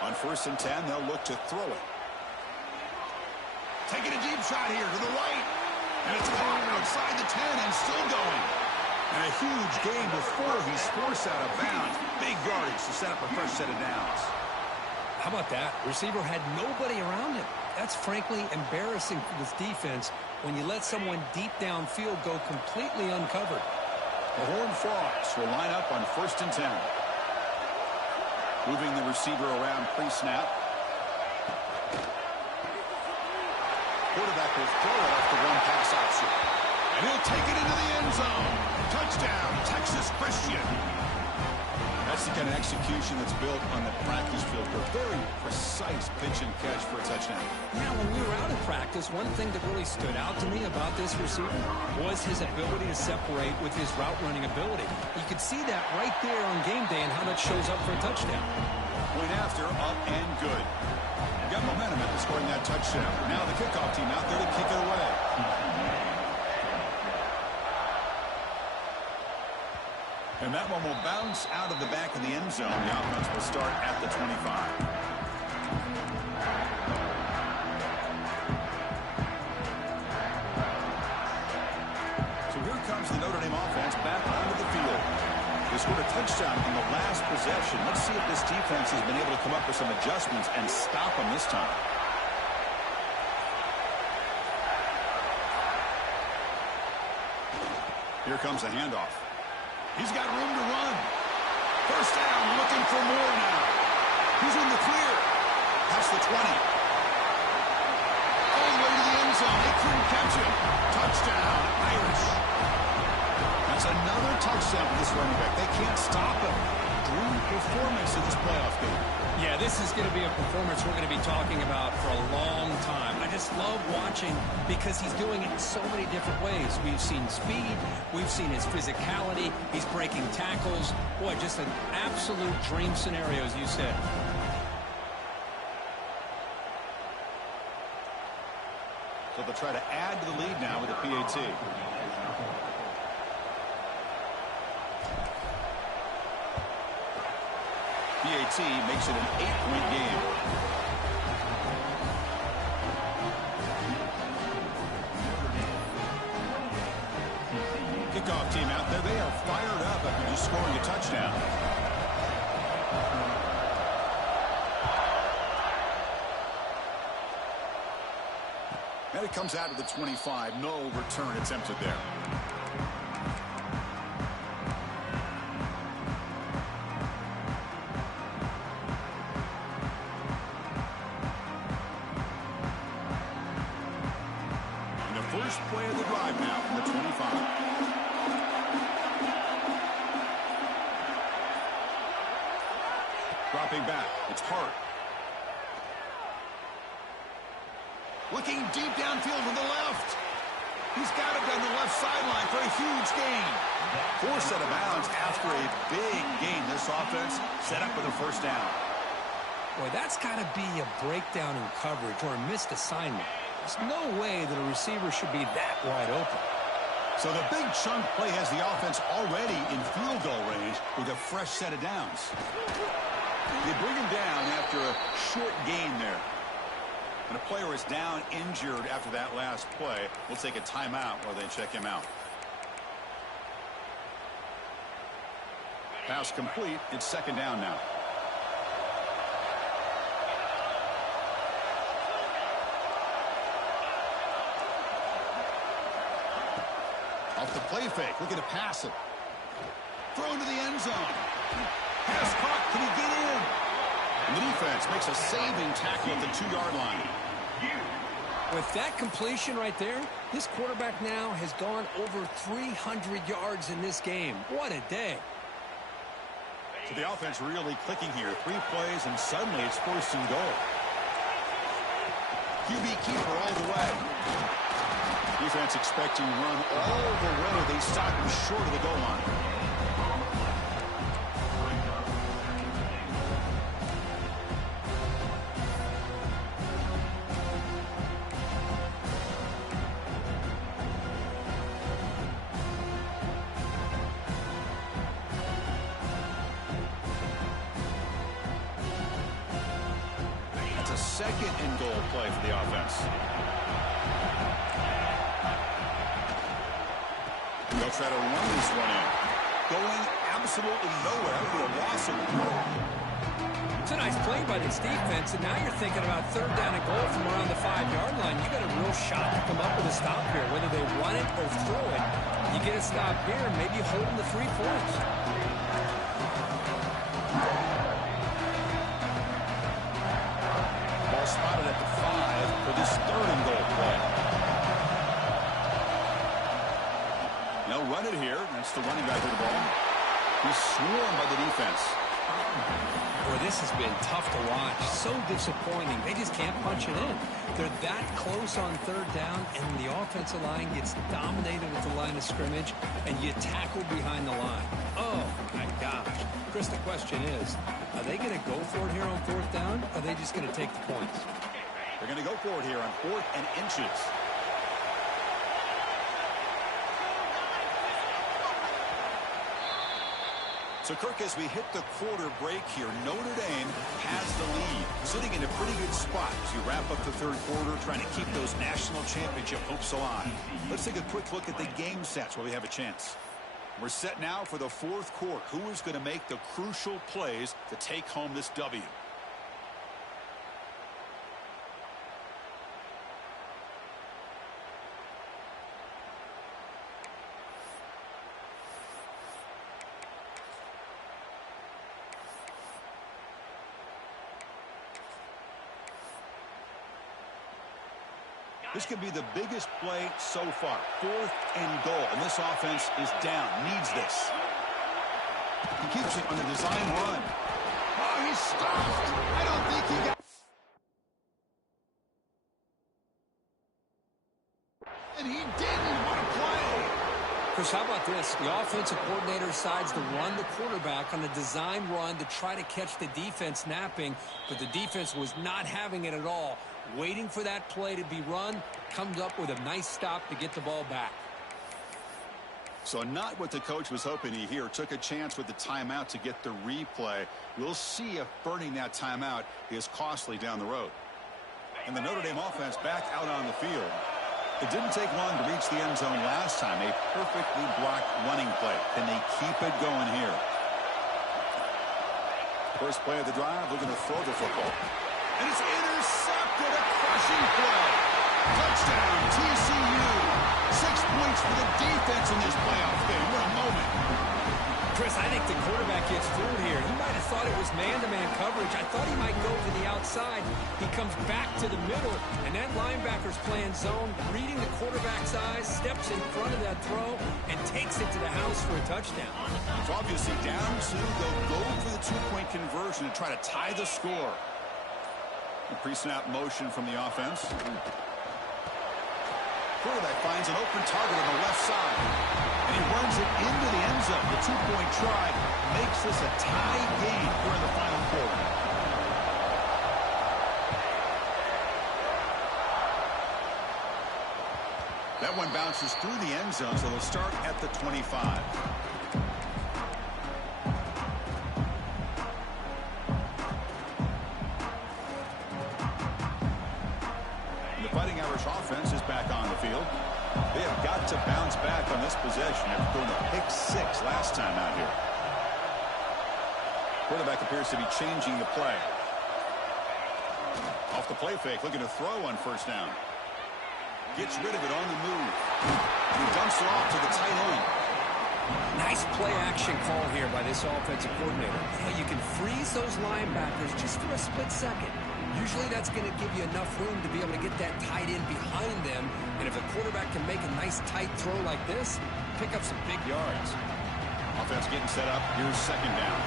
On 1st and 10, they'll look to throw it. Taking a deep shot here to the right. And it's caught outside the 10 and still going. And a huge gain before he's forced out of bounds. Big yardage to set up a fresh set of downs. How about that? Receiver had nobody around him. That's frankly embarrassing for this defense when you let someone deep downfield go completely uncovered. The Horned Frogs will line up on 1st and 10. Moving the receiver around pre-snap. Quarterback will throw it off the one-pass option. And he'll take it into the end zone. Touchdown, Texas Christian. That's the got an execution that's built on the practice field for a very precise pitch and catch for a touchdown. Now, when we were out of practice, one thing that really stood out to me about this receiver was his ability to separate with his route running ability. You could see that right there on game day and how that shows up for a touchdown. Point after, up and good. Got momentum after scoring that touchdown. Now the kickoff team out there to kick it away. And that one will bounce out of the back of the end zone. The offense will start at the 25. So here comes the Notre Dame offense back onto the field. They scored a touchdown in the last possession. Let's see if this defense has been able to come up with some adjustments and stop them this time. Here comes the handoff. He's got room to run. First down, looking for more now. He's in the clear. That's the 20. All the way to the end zone. They couldn't catch him. Touchdown, Irish. That's another touchdown for this running back. They can't stop him. Dream performance in this playoff game. Yeah, this is going to be a performance we're going to be talking about for a long time. I just love watching because he's doing it in so many different ways. We've seen speed. We've seen his physicality. He's breaking tackles. Boy, just an absolute dream scenario, as you said. So they'll try to add to the lead now with a PAT. PAT makes it an 8-point game. Kickoff team out there. They are fired up after just scoring a touchdown. And it comes out of the 25. No return attempted there. First play of the drive now from the 25. Dropping back. It's Hart. Looking deep downfield to the left. He's got it down the left sideline for a huge gain. Forced out of bounds after a big gain. This offense set up with a first down. Boy, that's got to be a breakdown in coverage or a missed assignment. There's no way that a receiver should be that wide open. So the big chunk play has the offense already in field goal range with a fresh set of downs. They bring him down after a short gain there. And a player is down injured after that last play. We'll take a timeout while they check him out. Pass complete. It's second down now. Off the play fake, looking to pass it. Thrown to the end zone. Pass caught, can he get in? And the defense makes a saving tackle at the 2-yard line. With that completion right there, this quarterback now has gone over 300 yards in this game. What a day. So the offense really clicking here. 3 plays, and suddenly it's first and goal. QB keeper all the way. Defense expecting run all the way. They stop him short of the goal line. That's a second and goal play for the offense. They'll try to run this one in. Going absolutely nowhere after a loss of control. It's a nice play by this defense, and now you're thinking about third down and goal from around the 5-yard line. You got a real shot to come up with a stop here. Whether they run it or throw it, you get a stop here and maybe hold them to 3 points. Ball spotted at the 5 for this third and goal play. They'll run it here. That's the running back with the ball. He's swarmed by the defense. Boy, this has been tough to watch. So disappointing. They just can't punch it in. They're that close on third down, and the offensive line gets dominated at the line of scrimmage, and you tackle behind the line. Oh, my gosh. Chris, the question is, are they going to go for it here on fourth down, or are they just going to take the points? They're going to go for it here on 4th and inches. So, Kirk, as we hit the quarter break here, Notre Dame has the lead, sitting in a pretty good spot as you wrap up the third quarter, trying to keep those national championship hopes alive. Let's take a quick look at the game sets where we have a chance. We're set now for the fourth quarter. Who is going to make the crucial plays to take home this W? This could be the biggest play so far. 4th and goal. And this offense is down. Needs this. He keeps it on the design run. Oh, he's stopped. I don't think he got... And he didn't want to play. Chris, how about this? The offensive coordinator decides to run the quarterback on a design run to try to catch the defense napping, but the defense was not having it at all. Waiting for that play to be run, comes up with a nice stop to get the ball back. So not what the coach was hoping to hear. Took a chance with the timeout to get the replay. We'll see if burning that timeout is costly down the road. And the Notre Dame offense back out on the field. It didn't take long to reach the end zone last time. A perfectly blocked running play. Can they keep it going here? First play of the drive, looking to throw the football. And it's intercepted, a crushing play. Touchdown, TCU. 6 points for the defense in this playoff game. What a moment. Chris, I think the quarterback gets through here. He might have thought it was man-to-man coverage. I thought he might go to the outside. He comes back to the middle, and that linebacker's playing zone, reading the quarterback's eyes, steps in front of that throw, and takes it to the house for a touchdown. So obviously down 2, they'll go for the 2-point conversion to try to tie the score. Pre-snap motion from the offense. Quarterback finds an open target on the left side. And he runs it into the end zone. The 2-point try makes this a tie game here in the final quarter. That one bounces through the end zone, so they'll start at the 25. Offense is back on the field. They have got to bounce back on this possession after throwing a pick 6 last time out here. Quarterback appears to be changing the play. Off the play fake, looking to throw on first down. Gets rid of it on the move. He dumps it off to the tight end. Nice play action call here by this offensive coordinator. You can freeze those linebackers just for a split second. Usually that's going to give you enough room to be able to get that tight end behind them. And if a quarterback can make a nice tight throw like this, pick up some big yards. Offense getting set up. Here's second down.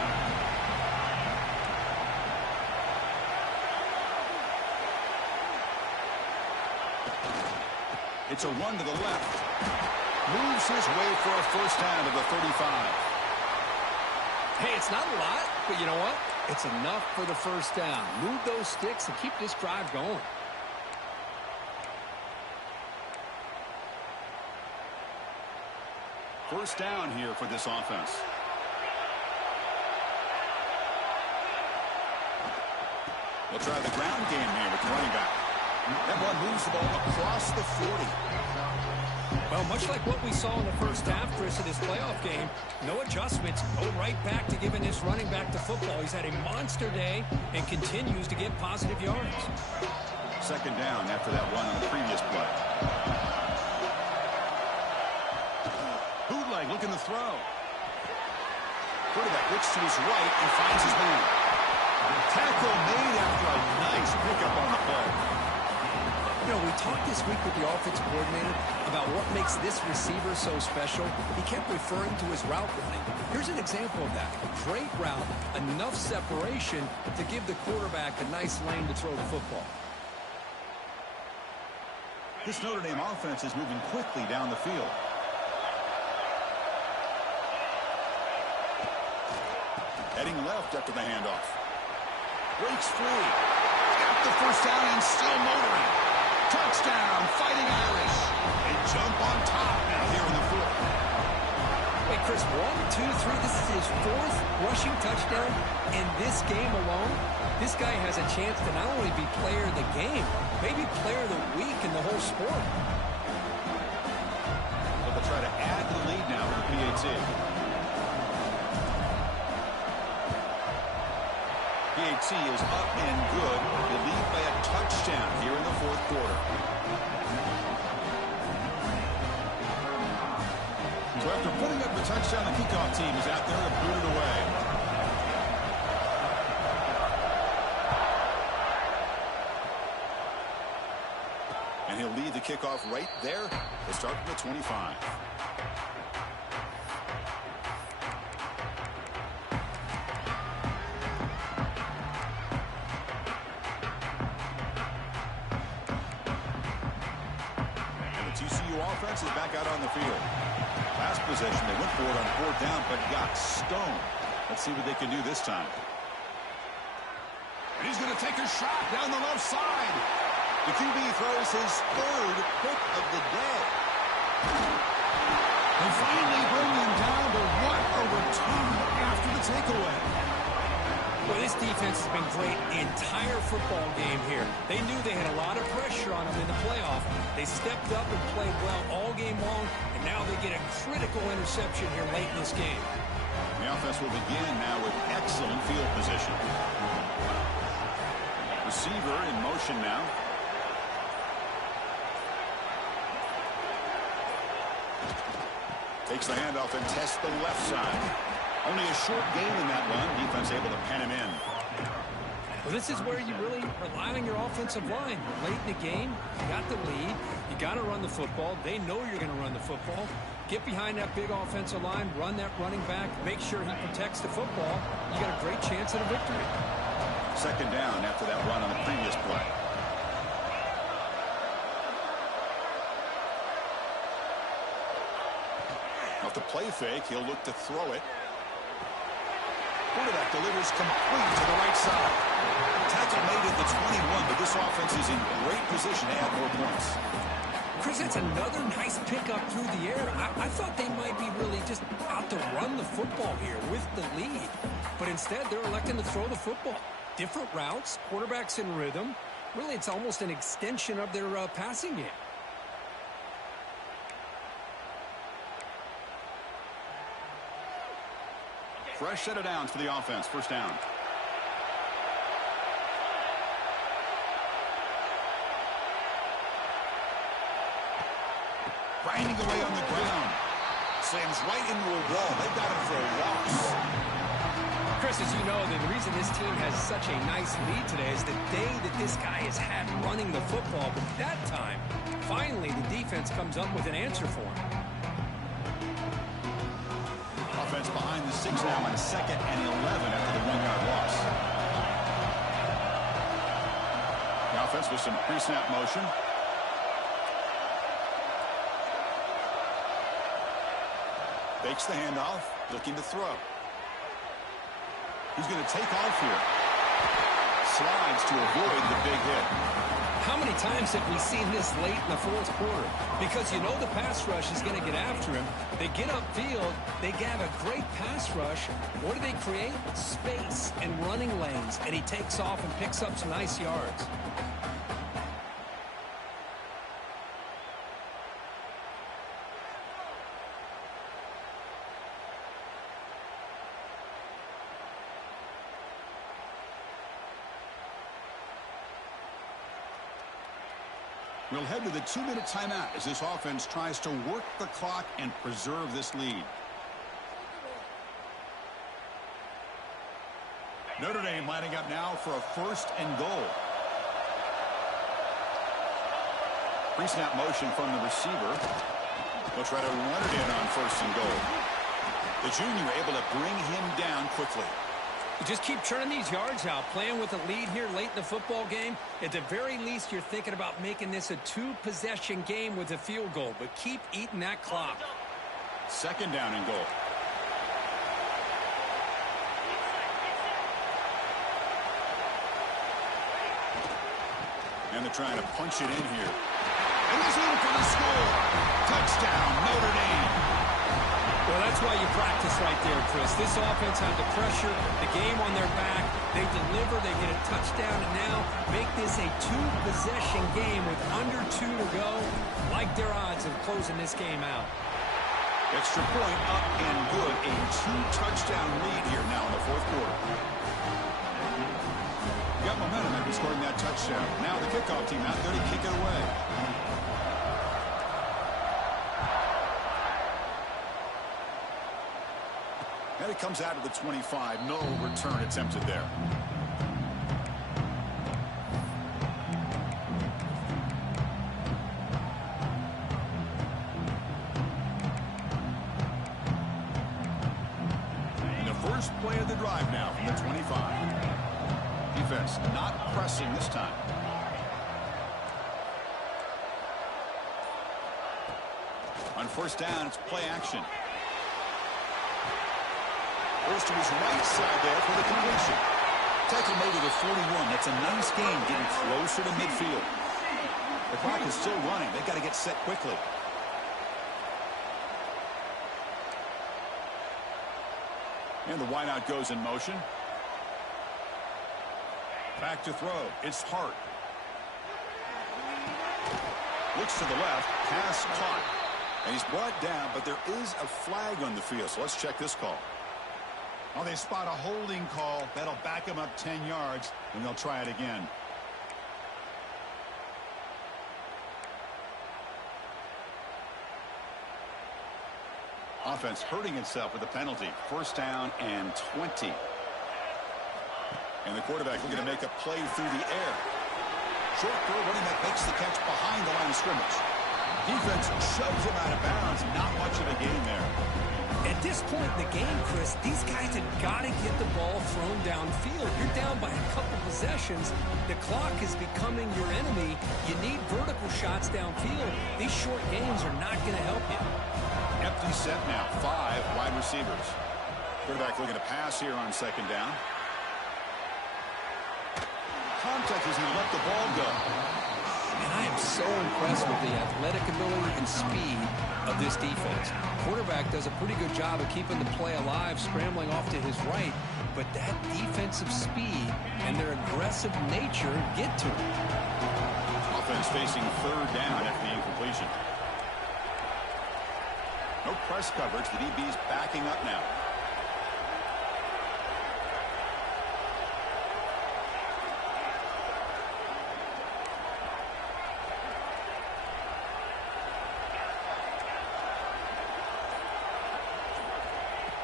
It's a run to the left. Moves his way for a first down to the 35. Hey, it's not a lot, but you know what? It's enough for the first down. Move those sticks and keep this drive going. First down here for this offense. We'll try the ground game here with the running back. That one moves the ball across the 40. Well, much like what we saw in the first half, Chris, of this playoff game, no adjustments, go right back to giving this running back the football. He's had a monster day and continues to get positive yards. Second down after that run on the previous play. Bootleg looking to throw. Quarterback looks to his right and finds his man. Tackle made after a nice pickup on the play. You know, we talked this week with the offensive coordinator about what makes this receiver so special. He kept referring to his route running. Here's an example of that. Great route, enough separation to give the quarterback a nice lane to throw the football. This Notre Dame offense is moving quickly down the field. Heading left after the handoff. Breaks free. Got the first down and still motoring. Touchdown, Fighting Irish. They jump on top now here in the fourth. Wait, Chris, 1, 2, 3. This is his 4th rushing touchdown in this game alone. This guy has a chance to not only be player of the game, maybe player of the week in the whole sport. So they'll try to add the lead now to the PAT. PAT is up and good. They lead by a touchdown here in the fourth quarter. So after putting up the touchdown, the kickoff team is out there to boot it away. And he'll lead the kickoff right there. They start from the 25. Offense is back out on the field. Last possession, they went for it on 4th down, but got stoned. Let's see what they can do this time. And he's going to take a shot down the left side. The QB throws his 3rd pick of the day. They finally bring him down, but what a return after the takeaway. Well, this defense has been great the entire football game here. They knew they had a lot of pressure on them in the playoff. They stepped up and played well all game long, and now they get a critical interception here late in this game. The offense will begin now with excellent field position. Receiver in motion now. Takes the handoff and tests the left side. Only a short gain in that one. Defense able to pen him in. Well, this is where you really rely on your offensive line. Late in the game, you got the lead. You got to run the football. They know you're going to run the football. Get behind that big offensive line, run that running back, make sure he protects the football. You got a great chance at a victory. 2nd down after that run on the previous play. Off the play fake, he'll look to throw it. Quarterback delivers complete to the right side. Tackle made at the 21, but this offense is in great position to add more points. Chris, that's another nice pickup through the air. I thought they might be really just out to run the football here with the lead. But instead, they're electing to throw the football. Different routes, quarterbacks in rhythm. Really, it's almost an extension of their passing game. Fresh set of downs for the offense. 1st down. Grinding away on the ground. Slams right into a wall. They've got him for a loss. Chris, as you know, the reason this team has such a nice lead today is the day that this guy has had running the football. But that time, finally, the defense comes up with an answer for him. Offense behind the 6 now on 2nd and 11 after the 1-yard loss. The offense with some pre-snap motion. Fakes the handoff, looking to throw. He's going to take off here. Slides to avoid the big hit. How many times have we seen this late in the 4th quarter? Because you know the pass rush is going to get after him. They get upfield. They have a great pass rush. What do they create? Space and running lanes. And he takes off and picks up some nice yards. We'll head to the 2-minute timeout as this offense tries to work the clock and preserve this lead. Notre Dame lining up now for a 1st and goal. Pre-snap motion from the receiver. They'll try to run it in on 1st and goal. The junior able to bring him down quickly. You just keep churning these yards out, playing with a lead here late in the football game. At the very least, you're thinking about making this a 2-possession game with a field goal, but keep eating that clock. 2nd down and goal. And they're trying to punch it in here. And he's in for the score. Touchdown, Notre Dame. Well, that's why you practice right there, Chris. This offense had the pressure, the game on their back. They deliver, they get a touchdown, and now make this a 2-possession game with under 2 to go. Like their odds of closing this game out. Extra point up and good. A 2-touchdown lead here now in the 4th quarter. You got momentum after scoring that touchdown. Now the kickoff team out there to kick it away. And it comes out of the 25. No return attempted there. And the first play of the drive now from the 25. Defense not pressing this time. On 1st down, it's play action. Goes to his right side there for the completion. Tackle made to the 41. That's a nice gain, getting closer to midfield. The clock is still running. They've got to get set quickly. And the wideout goes in motion. Back to throw. It's Hart. Looks to the left. Pass caught. And he's brought down, but there is a flag on the field. So let's check this call. Oh, they spot a holding call. That'll back him up 10 yards, and they'll try it again. Offense hurting itself with a penalty. 1st down and 20. And the quarterback looking to make a play through the air. Short throw, running back makes the catch behind the line of scrimmage. Defense shoves him out of bounds. Not much of a gain there. At this point in the game, Chris, these guys have got to get the ball thrown downfield. You're down by a couple possessions. The clock is becoming your enemy. You need vertical shots downfield. These short gains are not going to help you. Empty set now. 5 wide receivers. Quarterback looking to pass here on 2nd down. Contact as he let the ball go. And I am so impressed with the athletic ability and speed of this defense. Quarterback does a pretty good job of keeping the play alive, scrambling off to his right, but that defensive speed and their aggressive nature get to him. Offense facing 3rd down after the incompletion. No press coverage. The DB's backing up now.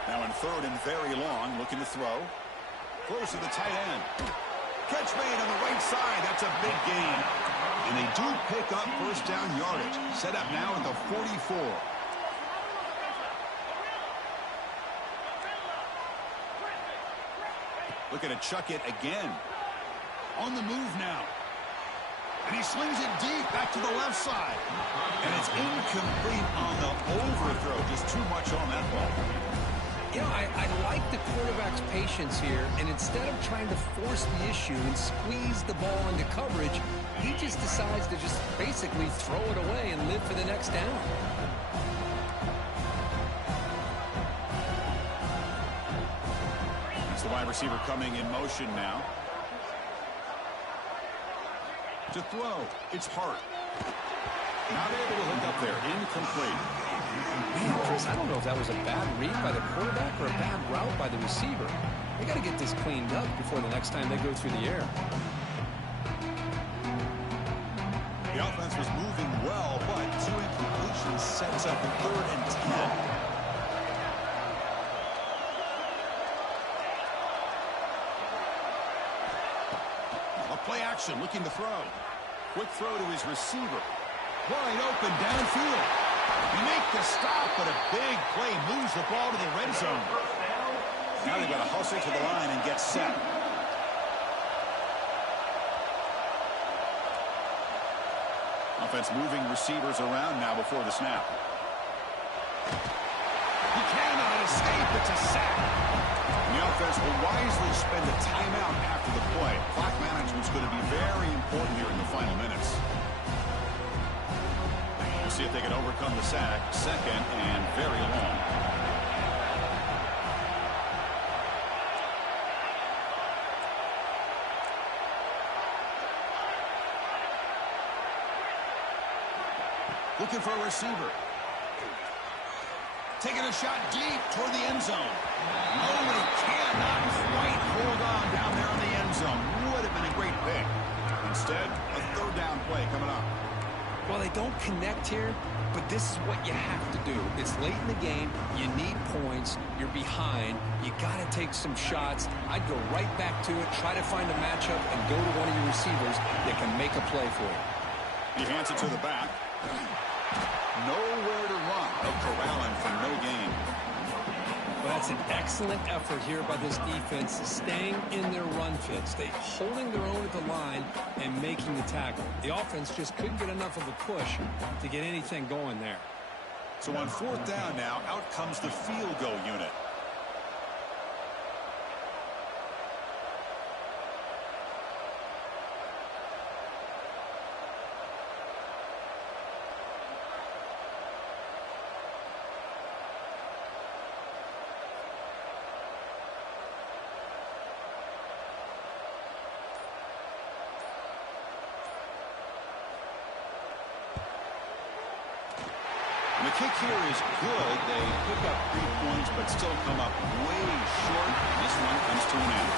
Now in 3rd and very long, looking to throw. Close to the tight end. Catch made on the right side. That's a big gain. And they do pick up 1st down yardage. Set up now at the 44. Looking to chuck it again. On the move now. And he slings it deep back to the left side. And it's incomplete on the overthrow. Just too much on that ball. You know, I like the quarterback's patience here, and instead of trying to force the issue and squeeze the ball into coverage, he just decides to just basically throw it away and live for the next down. It's the wide receiver coming in motion now. To throw, it's Hart. Not able to hook up there, incomplete. Man, Chris, I don't know if that was a bad read by the quarterback or a bad route by the receiver. They got to get this cleaned up before the next time they go through the air. The offense was moving well, but 2 incompletions sets up 3rd and 10. A play action, looking to throw. Quick throw to his receiver. wide open downfield. They make the stop, but a big play moves the ball to the red zone. Now they've got to hustle to the line and get set. Offense moving receivers around now before the snap. He cannot escape. It's a sack. And the offense will wisely spend a timeout after the play. Clock management's going to be very important here in the final minutes. We'll see if they can overcome the sack. Second and very long. Looking for a receiver. Taking a shot deep toward the end zone. Nobody cannot quite hold on down there in the end zone. Would have been a great pick. Instead, a third down play coming up. Well, they don't connect here, but this is what you have to do. It's late in the game. You need points. You're behind. You got to take some shots. I'd go right back to it, try to find a matchup, and go to one of your receivers that can make a play for you. He hands it to the back. Nowhere to run. No corralling for no gain. Well, that's an excellent effort here by this defense, staying in their run fit, holding their own at the line and making the tackle. The offense just couldn't get enough of a push to get anything going there. So on fourth down now, out comes the field goal unit. The kick here is good. They pick up 3 points, but still come up way short. This one comes to an end.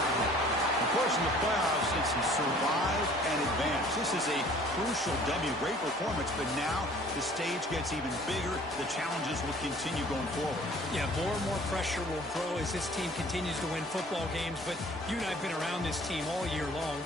Of course, in the playoffs, it's survive and advance. This is a crucial W. Great performance, but now the stage gets even bigger. The challenges will continue going forward. Yeah, more and more pressure will grow as this team continues to win football games, but you and I have been around this team all year long.